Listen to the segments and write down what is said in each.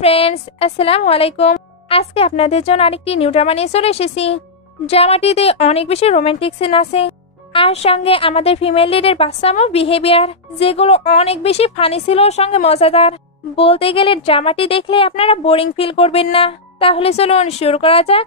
Friends, আসসালামু আলাইকুম। আজকে আপনাদের জন্য আরেকটি নিউ ড্রামা নিয়ে চলে এসেছি। ড্রামাটিতে অনেক বেশি রোমান্টিক সিন আছে, আর সঙ্গে আমাদের ফিমেল লিডের বাচ্চামো বিহেভিয়ার, যেগুলো অনেক বেশি ফানি ছিল, সঙ্গে মজাদার। বলতে গেলে ড্রামাটি দেখলে আপনারা বোরিং ফিল করবেন না। তাহলে চলুন শুরু করা যাক।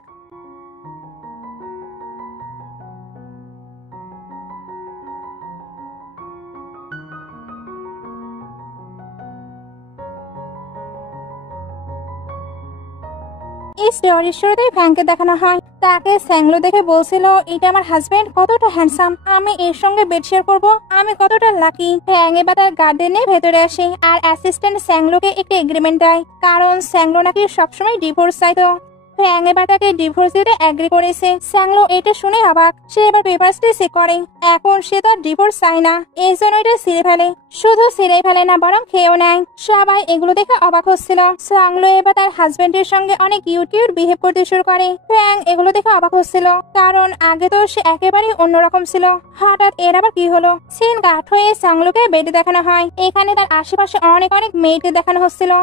এই স্টোরির শুরুতেই ফ্র্যাঙ্ককে দেখানো হয়। তাকে স্যাংলো দেখে বলছিল, এটা আমার হাজবেন্ড কতটা হ্যান্ডসাম, আমি এর সঙ্গে বেড শেয়ার করবো, আমি কতটা লাকি। ফ্র্যাঙ্ক এবার তার গার্ডেন নিয়ে ভেতরে আসে, আর অ্যাসিস্ট্যান্ট স্যাংলোকে একটি এগ্রিমেন্ট দেয়, কারণ স্যাংলো নাকি সবসময় ডিভোর্স চাইতো। ফ্র্যাঙ্ক এবার তাকে ডিভোর্স দিতে এগ্রি করেছে। স্যাংলো এটা শুনে অবাক। সে এবার পেপারসটি চেক করে। এখন সে তো ডিভোর্স চায় না, এই জন্য এটা ছিঁড়ে ফেলে। শুধু ছিঁড়েই ফেলে না, বরং খেয়েও নেয়। সবাই এগুলো দেখে অবাক হচ্ছিল। স্যাংলো এবার তার হাজবেন্ডের সঙ্গে অনেক কিউট বিহেভ করতে শুরু করে। ফ্র্যাঙ্ক এগুলো দেখে অবাক হচ্ছিল, কারণ আগে তো সে একেবারেই অন্যরকম ছিল। হঠাৎ এর আবার কি হলো? সিন কাট হয়ে স্যাংলোকে বেডে দেখানো হয়। এখানে তার আশেপাশে অনেক মেয়েকে দেখানো হচ্ছিল,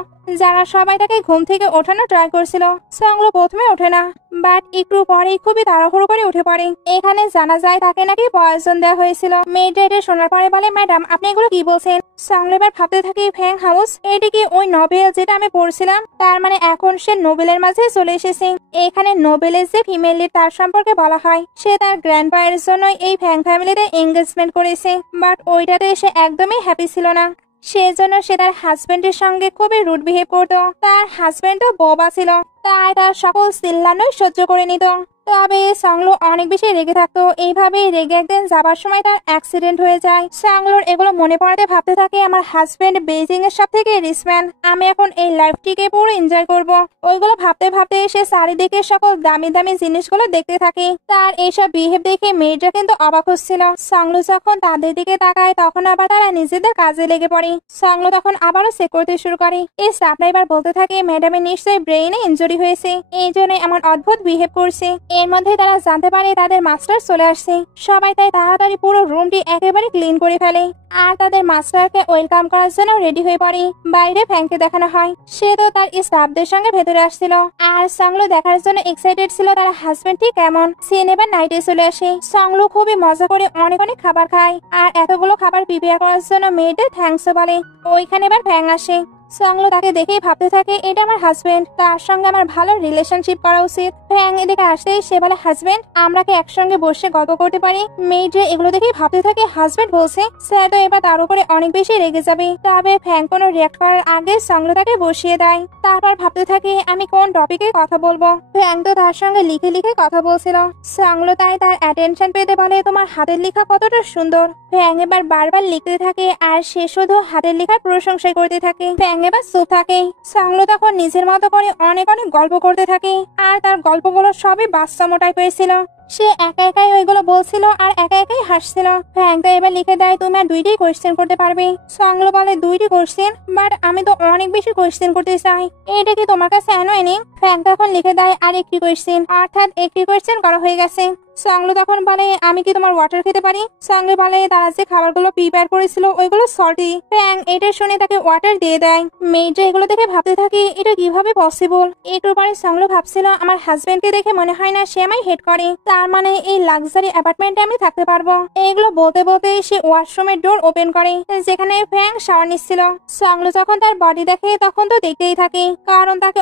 যারা সবাই তাকে ঘুম থেকে ওঠানো ট্রাই করছিল। স্যাংলো প্রথমে ওঠে না, বাট একটু পরেই খুবই তাড়াহুড়ো করে উঠে পড়ে। এখানে জানা যায় তাকে নাকি পয়জন দেওয়া হয়েছিল। মেয়েটা এটা শোনার পরে বলে, ম্যাডাম আপনি এগুলো কি বলছেন? স্যাংলো এবার ভাবতে থাকে, ফ্র্যাঙ্ক হাউস, এটি কি ওই নোবেল যেটা আমি পড়ছিলাম? তার মানে এখন সে নোবেলের মাঝে চলে এসেছে। এখানে নোবেলের যে ফিমেল লিড তার সম্পর্কে বলা হয়, সে তার গ্র্যান্ডপায়ের জন্য এই ফ্র্যাঙ্ক ফ্যামিলিতে এঙ্গেজমেন্ট করেছে, বাট ওইটাতে সে একদমই হ্যাপি ছিল না। সেজন্য সে তার হাজবেন্ডের সঙ্গে খুবই রুড বিহেভ করতো। তার হাজবেন্ডও বোবা ছিল, তাই তার সকল চিল্লানোই সহ্য করে নিত। তবে স্যাংলো অনেক বেশি রেগে থাকতো। এইভাবে রেগে একদিন যাবার সময় তার অ্যাক্সিডেন্ট হয়ে যায়। স্যাংলোর এগুলো মনে পড়াতে ভাবতে থাকে, আমার হাজবেন্ড বেজিং এর সব থেকে রিচম্যান, আমি এখন এই লাইফটিকে পুরো এনজয় করব। ওইগুলো ভাবতে ভাবতে সে চারিদিকে সকল দামি দামি জিনিসগুলো দেখতে থাকে। তার এইসব বিহেভ দেখে মেয়েটা কিন্তু অবাক হচ্ছিল। স্যাংলো যখন তাদের দিকে তাকায়, তখন আবার তারা নিজেদের কাজে লেগে পড়ে। স্যাংলো তখন আবারও চেক করতে শুরু করে। এই স্টাফরা এবার বলতে থাকে, ম্যাডামের নিশ্চয়ই ব্রেইনে ইনজুরি হয়েছে, এই জন্য এমন অদ্ভুত বিহেভ করছে। এর মধ্যে তারা জানতে পারে তাদের মাস্টার চলে আসছে। সবাই তাই তাড়াতাড়ি পুরো রুমটি একেবারে ক্লিন করে ফেলে, আর তাদের মাস্টারকে ওয়েলকাম করার জন্য রেডি হয়ে পড়ে। বাইরে ফ্র্যাঙ্ককে দেখানো হয়, সে তো তার স্টাফদের সঙ্গে ভেতরে আসছিল, আর স্যাংলো দেখার জন্য এক্সাইটেড ছিল তার হাজবেন্ড ঠিক কেমন। সিন এবার নাইটে চলে আসে। স্যাংলো খুবই মজা করে অনেক খাবার খায়, আর এতগুলো খাবার প্রিপেয়ার করার জন্য মেয়েদের থ্যাঙ্কসও বলে। ওইখানে এবার ফ্র্যাঙ্ক আসে। স্যাংলো তাকে দেখেই ভাবতে থাকে, এটা আমার হাজবেন্ড, তার সঙ্গে আমার ভালো রিলেশনশিপ করা উচিত। ফ্র্যাঙ্ক এদিকে আসতেই সে বলে, হাজবেন্ড আমরা কি একসঙ্গে বসে গল্প করতে পারি? মেয়েটা এগুলো দেখেই ভাবতে থাকে, হাজবেন্ড বলছে। সে তো এবার তার উপরে অনেক বেশি রেগে যাবে। তবে ফ্র্যাঙ্ক কোনো রিয়াক্ট করার আগে স্যাংলো তাকে বসিয়ে দেয়। তারপর ভাবতে থাকে, আমি কোন টপিকে কথা বলবো। ফ্র্যাঙ্ক তো তার সঙ্গে লিখে লিখে কথা বলছিল। স্যাংলো তাই তার অ্যাটেনশন পেতে বলে, তোমার হাতের লেখা কতটা সুন্দর। ফ্র্যাঙ্ক এবার বারবার লিখতে থাকে, আর সে শুধু হাতের লেখার প্রশংসাই করতে থাকে। ফ্র্যাঙ্ক এবার চুপ থাকে। স্যাংলো তখন নিজের মতো করে অনেক গল্প করতে থাকে, আর তার গল্পগুলো সবই বাচ্চামো টাইপের ছিল। সে একা একাই ওইগুলো বলছিল, আর একা একাই হাসছিল। ফ্র্যাঙ্ক এবার লিখে দেয়, তুমি আর 2টি কোয়েশ্চেন করতে পারবে। স্যাংলো বলে, 2টি কোয়েশ্চেন? বাট আমি তো অনেক বেশি কোয়েশ্চেন করতে চাই, এটা কি তোমার কাছে অ্যানোয়িং? ফ্র্যাঙ্ক তখন লিখে দেয়, আর একটি কোয়েশ্চেন, অর্থাৎ একটি কোয়েশ্চেন করা হয়ে গেছে। স্যাংলো তখন বলে, আমি কি তোমার ওয়াটার খেতে পারি? স্যাংলো বলে, তারা যে খাবারগুলো প্রিপেয়ার করেছিল ওইগুলো সল্টি। ফ্র্যাঙ্ক এটা শুনে তাকে ওয়াটার দিয়ে দেয়। মেয়েটা এগুলো দেখে ভাবতে থাকে, এটা কিভাবে পসিবল। একটু পরে স্যাংলো ভাবছিল, আমার হাজবেন্ডকে দেখে মনে হয় না সে আমায় হেট করে, তার মানে এই লাক্সারি অ্যাপার্টমেন্টে আমি থাকতে পারবো। এইগুলো বলতে বলতে সে ওয়াশরুমের ডোর ওপেন করে, যেখানে ফ্র্যাঙ্ক শাওয়ার নিচ্ছিল। স্যাংলো যখন তার বডি দেখে, তখন তো দেখতেই থাকে, কারণ তাকে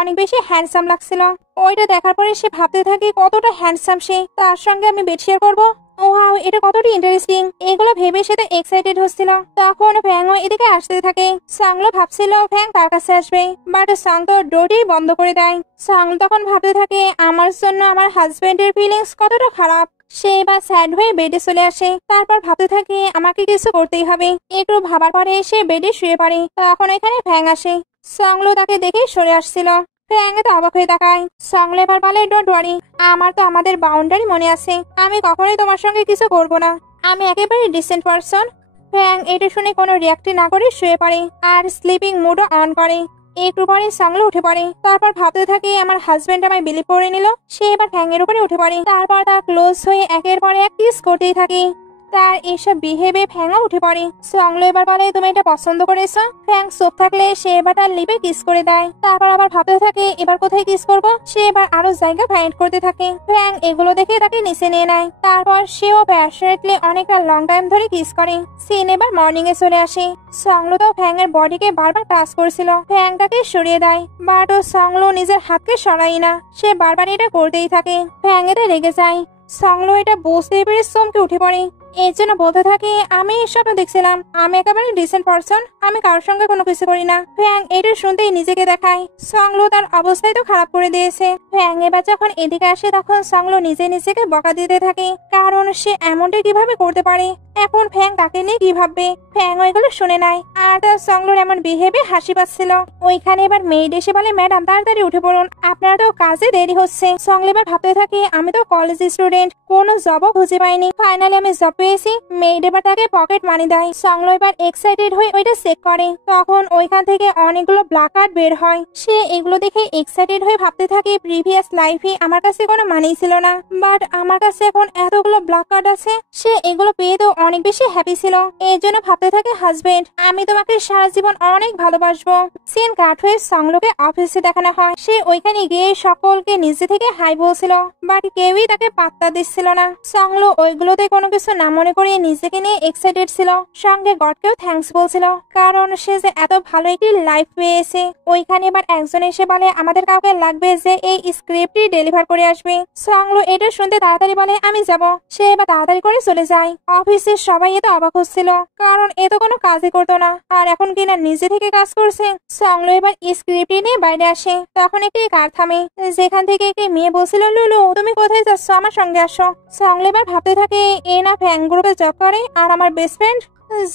অনেক বেশি হ্যান্ডসাম লাগছিল। ওইটা দেখার পরে সে ভাবতে থাকে, কতটা হ্যান্ডসাম সে, তার সঙ্গে আমি বেড শেয়ার করবো। ওয়াও, এটা কতটা ইন্টারেস্টিং। এগুলো ভেবে সে তো এক্সাইটেড হচ্ছিল। তখন ফ্র্যাঙ্ক এদিকে আসতে থাকে। স্যাংলো ভাবছিল ফ্র্যাঙ্ক তার কাছে আসবে, বাট স্যাংলো তো ডোরটি বন্ধ করে দেয়। স্যাংলো তখন ভাবতে থাকে, আমার জন্য আমার হাজবেন্ডের ফিলিংস কতটা খারাপ। সে এবার স্যাড হয়ে বেডে চলে আসে। তারপর ভাবতে থাকে, আমাকে কিছু করতেই হবে। একটু ভাবার পরে সে বেডে শুয়ে পড়ে। তখন এখানে ফ্র্যাঙ্ক আসে। স্যাংলো তাকে দেখে সরে আসছিল। ফ্র্যাঙ্ক তো অবাক হয়ে তাকায়। স্যাংলো এবার বলে, ডোন্ট ওয়ারি, আমার তো আমাদের বাউন্ডারি মনে আছে, আমি কখনোই তোমার সঙ্গে কিছু করব না, আমি একেবারে ডিসেন্ট পারসন। ফ্র্যাঙ্ক এটা শুনে কোনো রিয়াক্ট না করে শুয়ে পড়ে, আর স্লিপিং মুডও অন করে। একটু পরে স্যাংলো উঠে পড়ে। তারপর ভাবতে থাকে, আমার হাজবেন্ড আমায় বিলিভ করে নিল। সে এবার ফ্র্যাঙ্কের উপরে উঠে পড়ে। তারপর তার ক্লোজ হয়ে একের পর এক কিস করতেই থাকে। তার এসব বিহেভে ফ্যাংও উঠে পড়ে। সংলো এবার বলে তুমি এটা পছন্দ করেছো। ফ্যাং চোখ থাকলে সে এবার তার লিপে কিস করে দেয়। তারপর আবার ভাবতে থাকে এবার কোথায় কিস করবো। সে এবার আরো জায়গা ফাইন্ড করতে থাকে। ফ্যাং এগুলো দেখে তাকে নিচে নিয়ে নেয়। তারপর সেও প্যাশনেটলি অনেকটা লং টাইম ধরে কিস করে। সিন এবার মর্নিং এ চলে আসে। সংলো তো ফ্যাং এর বডিকে বারবার টাচ করছিল। ফ্যাং তাকে সরিয়ে দেয়, বাট ও সংলো নিজের হাতকে সরাই না। সে বারবার এটা করতেই থাকে। ফ্যাং এতে রেগে যায়। সংলো এটা বুঝতে পেরে চমকে উঠে পড়ে। এর জন্য বলতে থাকে আমি স্বপ্ন দেখছিলাম, আমি একেবারে ডিসেন্ট পারসন, আমি কারোর সঙ্গে কোনো কিছু করি না। ফ্যাং এটা শুনতেই নিজেকে দেখায়। সংলো তার অবস্থায় তো খারাপ করে দিয়েছে। ফ্যাং এবার যখন এদিকে আসে তখন সংলো নিজে নিজেকে বকা দিতে থাকে, কারণ সে এমনটা কিভাবে করতে পারে। এখন ফ্যাং তাকে নিয়ে কি ভাববে। ফ্যাং ওইগুলো শুনে নাই, আর তার সংলোর এমন বিহেভে হাসি পাচ্ছিল। ওইখানে এবার মেয়েড এসে বলে ম্যাডাম তাড়াতাড়ি উঠে পড়ুন, আপনার তো কাজে দেরি হচ্ছে। সংলো এবার ভাবতে থাকে আমি তো কলেজ স্টুডেন্ট, কোনো জবও খুঁজে পাইনি, ফাইনালি আমি জব পেয়েছি। মেয়েড এবার তাকে পকেট মানি দেয়। সংলো এবার এক্সাইটেড হয়ে ওইটা চেক করে। তখন ওইখান থেকে অনেকগুলো ব্ল্যাক কার্ড বের হয়। সে এগুলো দেখে এক্সাইটেড হয়ে ভাবতে থাকে প্রিভিয়াস লাইফে আমার কাছে কোনো মানি ছিল না, বাট আমার কাছে এখন এতগুলো ব্ল্যাক কার্ড আছে। সে এগুলো পেয়ে তো অনেক বেশি হ্যাপি ছিল। এর জন্য ভাবতে থাকে হাজবেন্ড আমি তোমাকে সারা জীবন অনেক ভালোবাসবো। সিন কাট হয়ে সংলোকে অফিসে দেখানো হয়। সে ওইখানে গিয়ে সকলকে নিজে থেকে হাই বলছিল, বাট কেউই তাকে পাত্তা দিচ্ছিল না। সংলো ওইগুলোতে কোনো কিছু না মনে করে নিজেকে নিয়ে এক্সাইটেড ছিল। সঙ্গে গডকেও থ্যাঙ্কস বলছিল, কারণ সে যে এত ভালো একটি লাইফ পেয়েছে। ওইখানে এবার একজন এসে বলে আমাদের কাউকে লাগবে যে এই স্ক্রিপ্টটি ডেলিভার করে আসবে। সংলো এটা শুনতে তাড়াতাড়ি বলে আমি যাব। সে এবার তাড়াতাড়ি করে চলে যায়। অফিসের সবাই এত অবাক হচ্ছিল, কারণ এ তো কোনো কাজই করতো না, আর এখন কিনা নিজে থেকে কাজ করছে। সংলো এবার স্ক্রিপ্টটি নিয়ে বাইরে আসে। তখন একটি কার থামে, যেখান থেকে একটি মেয়ে বলছিল লুলু তুমি কোথায় যাচ্ছ, আমার সঙ্গে আসো। সংলো এবার ভাবতে থাকে এ না ফ্যাং গ্রুপে জব করে আর আমার বেস্ট ফ্রেন্ড,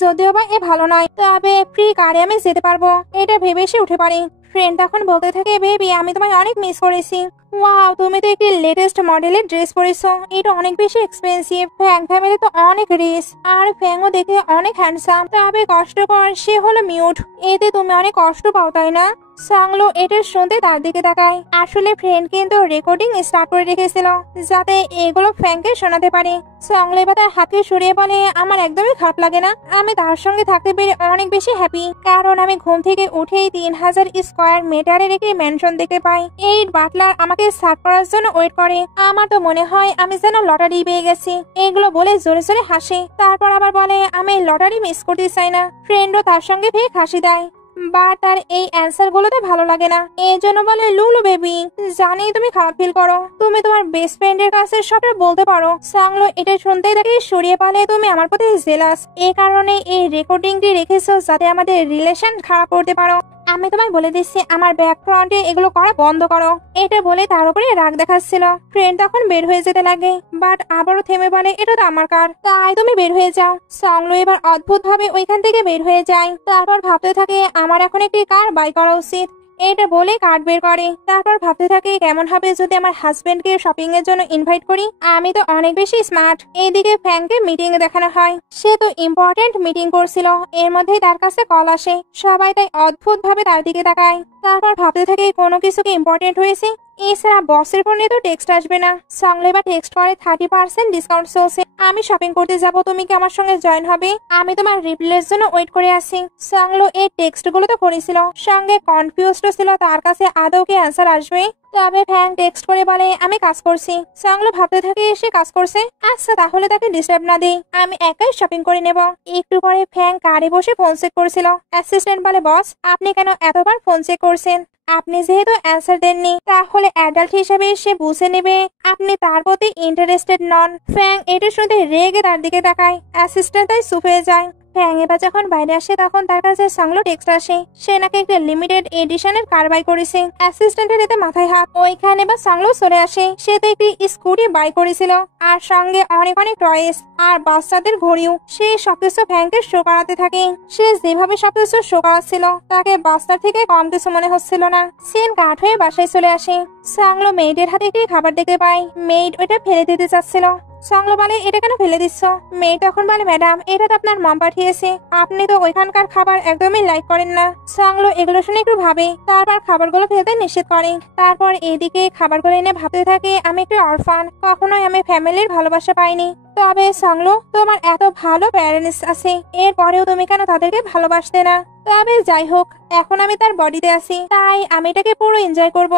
যদিও বা এ ভালো নয়, তবে ফ্রি কারে আমি যেতে পারবো। এটা ভেবে সে উঠে পড়ে। ফ্রেন্ড তখন বলতে থাকে বেবি আমি তোমায় অনেক মিস করেছি। ওয়াও তুমি তো একটি লেটেস্ট মডেলের ড্রেস পরেছো, এটা অনেক বেশি এক্সপেন্সিভ। ফ্যাং ফ্যামিলি তো অনেক রিচ, আর ফ্যাংও দেখে অনেক হ্যান্ডসাম, তবে কষ্টকর সে হলো মিউট। এতে তুমি অনেক কষ্ট পাও তাই না? সংলো এটা শুনতে তার দিকে তাকায়। আসলে ফ্রেন্ড কিন্তু রেকর্ডিং স্টার্ট করে রেখেছিল যাতে এগুলো ফ্যাংকে শোনাতে পারে। সংলো এবার তার হাতকে সরিয়ে বলে আমার একদমই খারাপ লাগে না, আমি তার সঙ্গে থাকতে পেরে অনেক বেশি হ্যাপি, কারণ আমি ঘুম থেকে উঠেই 3000 স্কোয়ার মিটারের একটি ম্যানশন দেখতে পাই। এই বাটলার আমাকে সার্ভ করার জন্য ওয়েট করে। আমার তো মনে হয় আমি যেন লটারি পেয়ে গেছি। এগুলো বলে জোরে জোরে হাসে। তারপর আবার বলে আমি লটারি মিস করতে চাই না। ফ্রেন্ডও তার সঙ্গে ফেক হাসি দেয়, বা তার এই অ্যান্সার গুলোতে ভালো লাগে না। এই জন্য বলে লুলু বেবি জানি তুমি খারাপ ফিল করো, তুমি তোমার বেস্ট ফ্রেন্ডের কাছে সবটা বলতে পারো। সংলো এটা শুনতেই তাকে সরিয়ে পালে তুমি আমার প্রতি জেলাস, এই কারণে এই রেকর্ডিংটি রেখেছো যাতে আমাদের রিলেশন খারাপ করতে পারো। আমি তোমায় বলে দিচ্ছি আমার ব্যাক ফ্রন্টে এগুলো করা বন্ধ করো। এটা বলে তার উপরে রাগ দেখাচ্ছিল। ফ্রেন্ড তখন বের হয়ে যেতে লাগে, বাট আবারও থেমে বলে এটা তো আমার কার, তাই তুমি বের হয়ে যাও। সংলো এবার অদ্ভুত ভাবে ওইখান থেকে বের হয়ে যায়। তারপর ভাবতে থাকে আমার এখন একটি কার বাই করা উচিত। এটা বলে কার্ড বের করে। তারপর ভাবতে থাকে কেমন হবে যদি আমার হাজবেন্ডকে শপিং এর জন্য ইনভাইট করি, আমি তো অনেক বেশি স্মার্ট। এইদিকে ফ্যাংকে মিটিং এ দেখানো হয়। সে তো ইম্পর্টেন্ট মিটিং করছিল, এর মধ্যেই তার কাছে কল আসে। সবাই তাই অদ্ভুত ভাবে তার দিকে তাকায়। তারপর ভাবতে থাকে কোনো কিছু কি ইম্পর্টেন্ট হয়েছে, এছাড়া বসের ফোনে তো টেক্সট আসবে না। সংলো এবার টেক্সট করে 30% ডিসকাউন্ট চলছে, আমি শপিং করতে যাব, তুমি কি আমার সঙ্গে জয়েন হবে? আমি তোমার রিপ্লাইয়ের জন্য ওয়েট করে আছি। সংলো এই টেক্সট গুলো তো করেছিল, সঙ্গে কনফিউজড ছিল তার কাছে আদৌ কি অ্যান্সার আসবে। তবে ফ্যাং টেক্সট করে বলে আমি কাজ করছি। সংলো ভাবতে থাকে সে কাজ করছে, আচ্ছা তাহলে তাকে ডিস্টার্ব না দেই, আমি একাই শপিং করে নেব। একটু পরে ফ্যাং কারে বসে ফোন চেক করছিল। অ্যাসিস্ট্যান্ট বলে বস আপনি কেন এতবার ফোন চেক করছেন? আপনি যেহেতু অ্যান্সার দেননি তাহলে অ্যাডাল্ট হিসেবে সে বুঝে নেবে আপনি তার প্রতি ইন্টারেস্টেড নন। ফ্যাং এটা শুনতে রেগে তার দিকে তাকায়। অ্যাসিস্ট্যান্ট তাই চুপ হয়ে যায়। ফ্যাং এবার যখন বাইরে আসে তখন তার কাছে সংলো টেক্সট আসে, সে নাকি একটা লিমিটেড এডিশনের কার বাই করেছে। অ্যাসিস্ট্যান্টের এতে মাথায় হাত। ওইখানে বা সংলো চলে আসে। সে তো একটি স্কুটি বাই করেছিল, আর সঙ্গে অনেক অনেক টয়েস আর বাচ্চাদের ঘড়িও। সে সবকিছু ফ্যাংকে শো করাতে থাকে। সে যেভাবে সবকিছু শো করাচ্ছিল তাকে বাচ্চার থেকে কম কিছু মনে হচ্ছিল না। সিন কাট হয়ে বাসায় চলে আসে। সংলো মেয়েদের হাতে একটি খাবার দেখতে পায়। মেয়েড ওইটা ফেলে দিতে চাচ্ছিল, সংলো বলে এটা কেন ফেলে দিচ্ছ? মেয়ে তখন বলে ম্যাডাম এটা তো আপনার মম পাঠিয়েছে, আপনি তো ওইখানকার খাবার একদমই লাইক করেন না। সংলো এগুলো শুনে একটু ভাবে, তারপর খাবারগুলো ফেলতে নিষেধ করে। তারপর এদিকে খাবারগুলো এনে ভাবতে থাকে আমি একটু অরফান, কখনোই আমি ফ্যামিলির ভালোবাসা পাইনি। তবে সংলো তোমার এত ভালো প্যারেন্টস আছে, এরপরেও তুমি কেন তাদেরকে ভালোবাসতে না? তবে যাই হোক, এখন আমি তার বডিতে আছি, তাই আমি এটাকে পুরো এনজয় করব।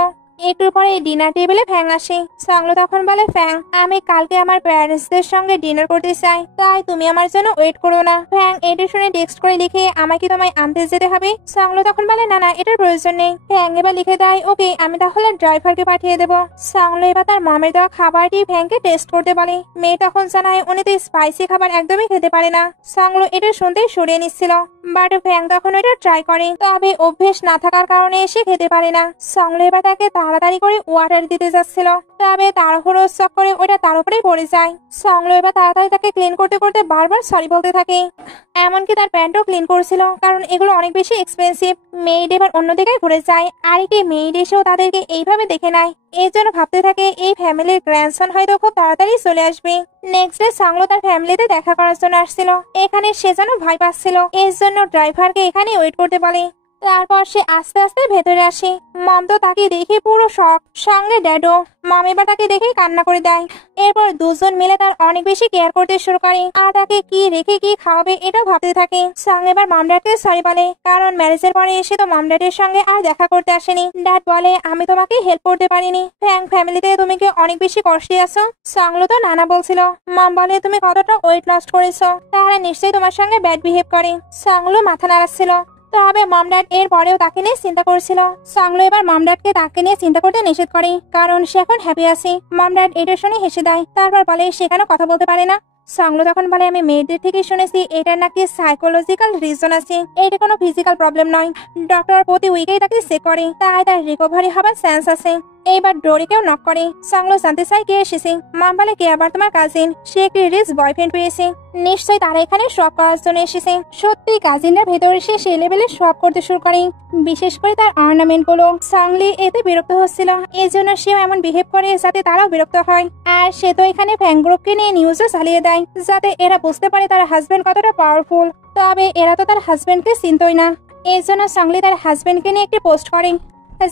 একটু পরে ডিনার টেবিলে ফ্যাং আসে। সংলো তখন বলে ফ্যাং আমি কালকে আমার প্যারেন্টসদের সঙ্গে ডিনার করতে চাই, তাই তুমি আমার জন্য ওয়েট করো না। ফ্যাং এটা শুনে টেক্সট করে লিখে আমাকে তোমায় আনতে যেতে হবে। সংলো তখন বলে না না এটার প্রয়োজন নেই। ফ্যাং এবার লিখে দেয় ওকে আমি তাহলে ড্রাইভারকে পাঠিয়ে দেবো। সংলো এবার তার মমের দেওয়া খাবারটি ফ্যাংকে টেস্ট করতে বলে। মেয়ে তখন জানায় উনি তো স্পাইসি খাবার একদমই খেতে পারে না। সংলো এটা শুনতেই সরিয়ে নিচ্ছিল, বাট ফ্যাং তখন ওটা ট্রাই করে, তবে অভ্যেস না থাকার কারণে সে খেতে পারে না। সংলো এবার তাকে তাড়াতাড়ি করে ওয়াটার দিতে যাচ্ছিল, তবে তাড়াহুড়োর চক্করে ওটা তার উপরেই পড়ে যায়। সংলো এবার তাড়াতাড়ি তাকে ক্লিন করতে করতে বারবার সরি বলতে থাকে, এমনকি তার প্যান্টও ক্লিন করছিল, কারণ এগুলো অনেক বেশি এক্সপেন্সিভ। মেইড এবার অন্যদিকে ঘুরে যায়, আর একটি মেইড এসেও তাদেরকে এইভাবে দেখে নেয়। এর জন্য ভাবতে থাকে এই ফ্যামিলির গ্র্যান্ডসন হয়তো খুব তাড়াতাড়ি চলে আসবে। নেক্সট ডে সংলো তার ফ্যামিলিতে দেখা করার জন্য আসছিল, এখানে সে যেন ভয় পাচ্ছিল, এর জন্য ড্রাইভারকে এখানে ওয়েট করতে বলে। তারপর সে আস্তে আস্তে ভেতরে আসে। মম তো তাকে দেখে পুরো শক, সঙ্গে ড্যাডও। মম এবার তাকে দেখে কান্না করে দেয়। এরপর দুজন মিলে তার অনেক বেশি কেয়ার করতে শুরু করে, আর তাকে কি রেখে কি খাওয়াবে এটা ভাবতে থাকে। সঙ্গে এবার মম ড্যাডকে সরি বলে, কারণ ম্যারেজের পরে এসে তো মম ড্যাডের সঙ্গে আর দেখা করতে আসেনি। ড্যাড বলে আমি তোমাকে হেল্প করতে পারিনি, ফ্যাং ফ্যামিলিতে তুমি কি অনেক বেশি কষ্টে আছো? সংলো তো নানা বলছিল। মম বলে তুমি কতটা ওয়েট লস করেছো, তাহলে নিশ্চয়ই তোমার সঙ্গে ব্যাড বিহেভ করে। সংলো মাথা নাড়াচ্ছিল, তবে মম ড্যাড এর পরেও তাকে নিয়ে চিন্তা করছিল। সংলো এবার মম ড্যাডকে তাকে নিয়ে চিন্তা করতে নিষেধ করে, কারণ সে এখন হ্যাপি আছে। মম ড্যাড এটা শুনে হেসে দেয়, তারপর বলে সে কেন কথা বলতে পারে না। সংলো তখন বলে আমি মেয়েদের থেকে শুনেছি এটার নাকি সাইকোলজিক্যাল রিজন আছে, এটা কোনো ফিজিক্যাল প্রবলেম নয়। ডক্টর প্রতি উইকেই তাকে চেক করে, তাই তার রিকভারি হবার চান্স আছে। এইবার ডোরিকেও নক করে। সংলো জানতে চায় কে এসেছে। মম বলে কে আবার? তোমার কাজিন, সে একটি রিচ বয়ফ্রেন্ড পেয়েছে, নিশ্চয়ই তারা এখানে শপ করার জন্য এসেছে। সত্যি কাজিনরা ভেতরে এসে সে লেভেলে শপ করতে শুরু করে, বিশেষ করে তার অর্নামেন্ট গুলো। সংলি এতে বিরক্ত হচ্ছিল, এই জন্য সেও এমন বিহেভ করে যাতে তারাও বিরক্ত হয়। আর সে তো এখানে ফ্যাং গ্রুপকে নিয়ে নিউজও চালিয়ে দেয়, যাতে এরা বুঝতে পারে তার হাজবেন্ড কতটা পাওয়ারফুল। তবে এরা তো তার হাজবেন্ডকে চিনতই না, এই জন্য সংলি তার হাজবেন্ডকে নিয়ে একটি পোস্ট করে,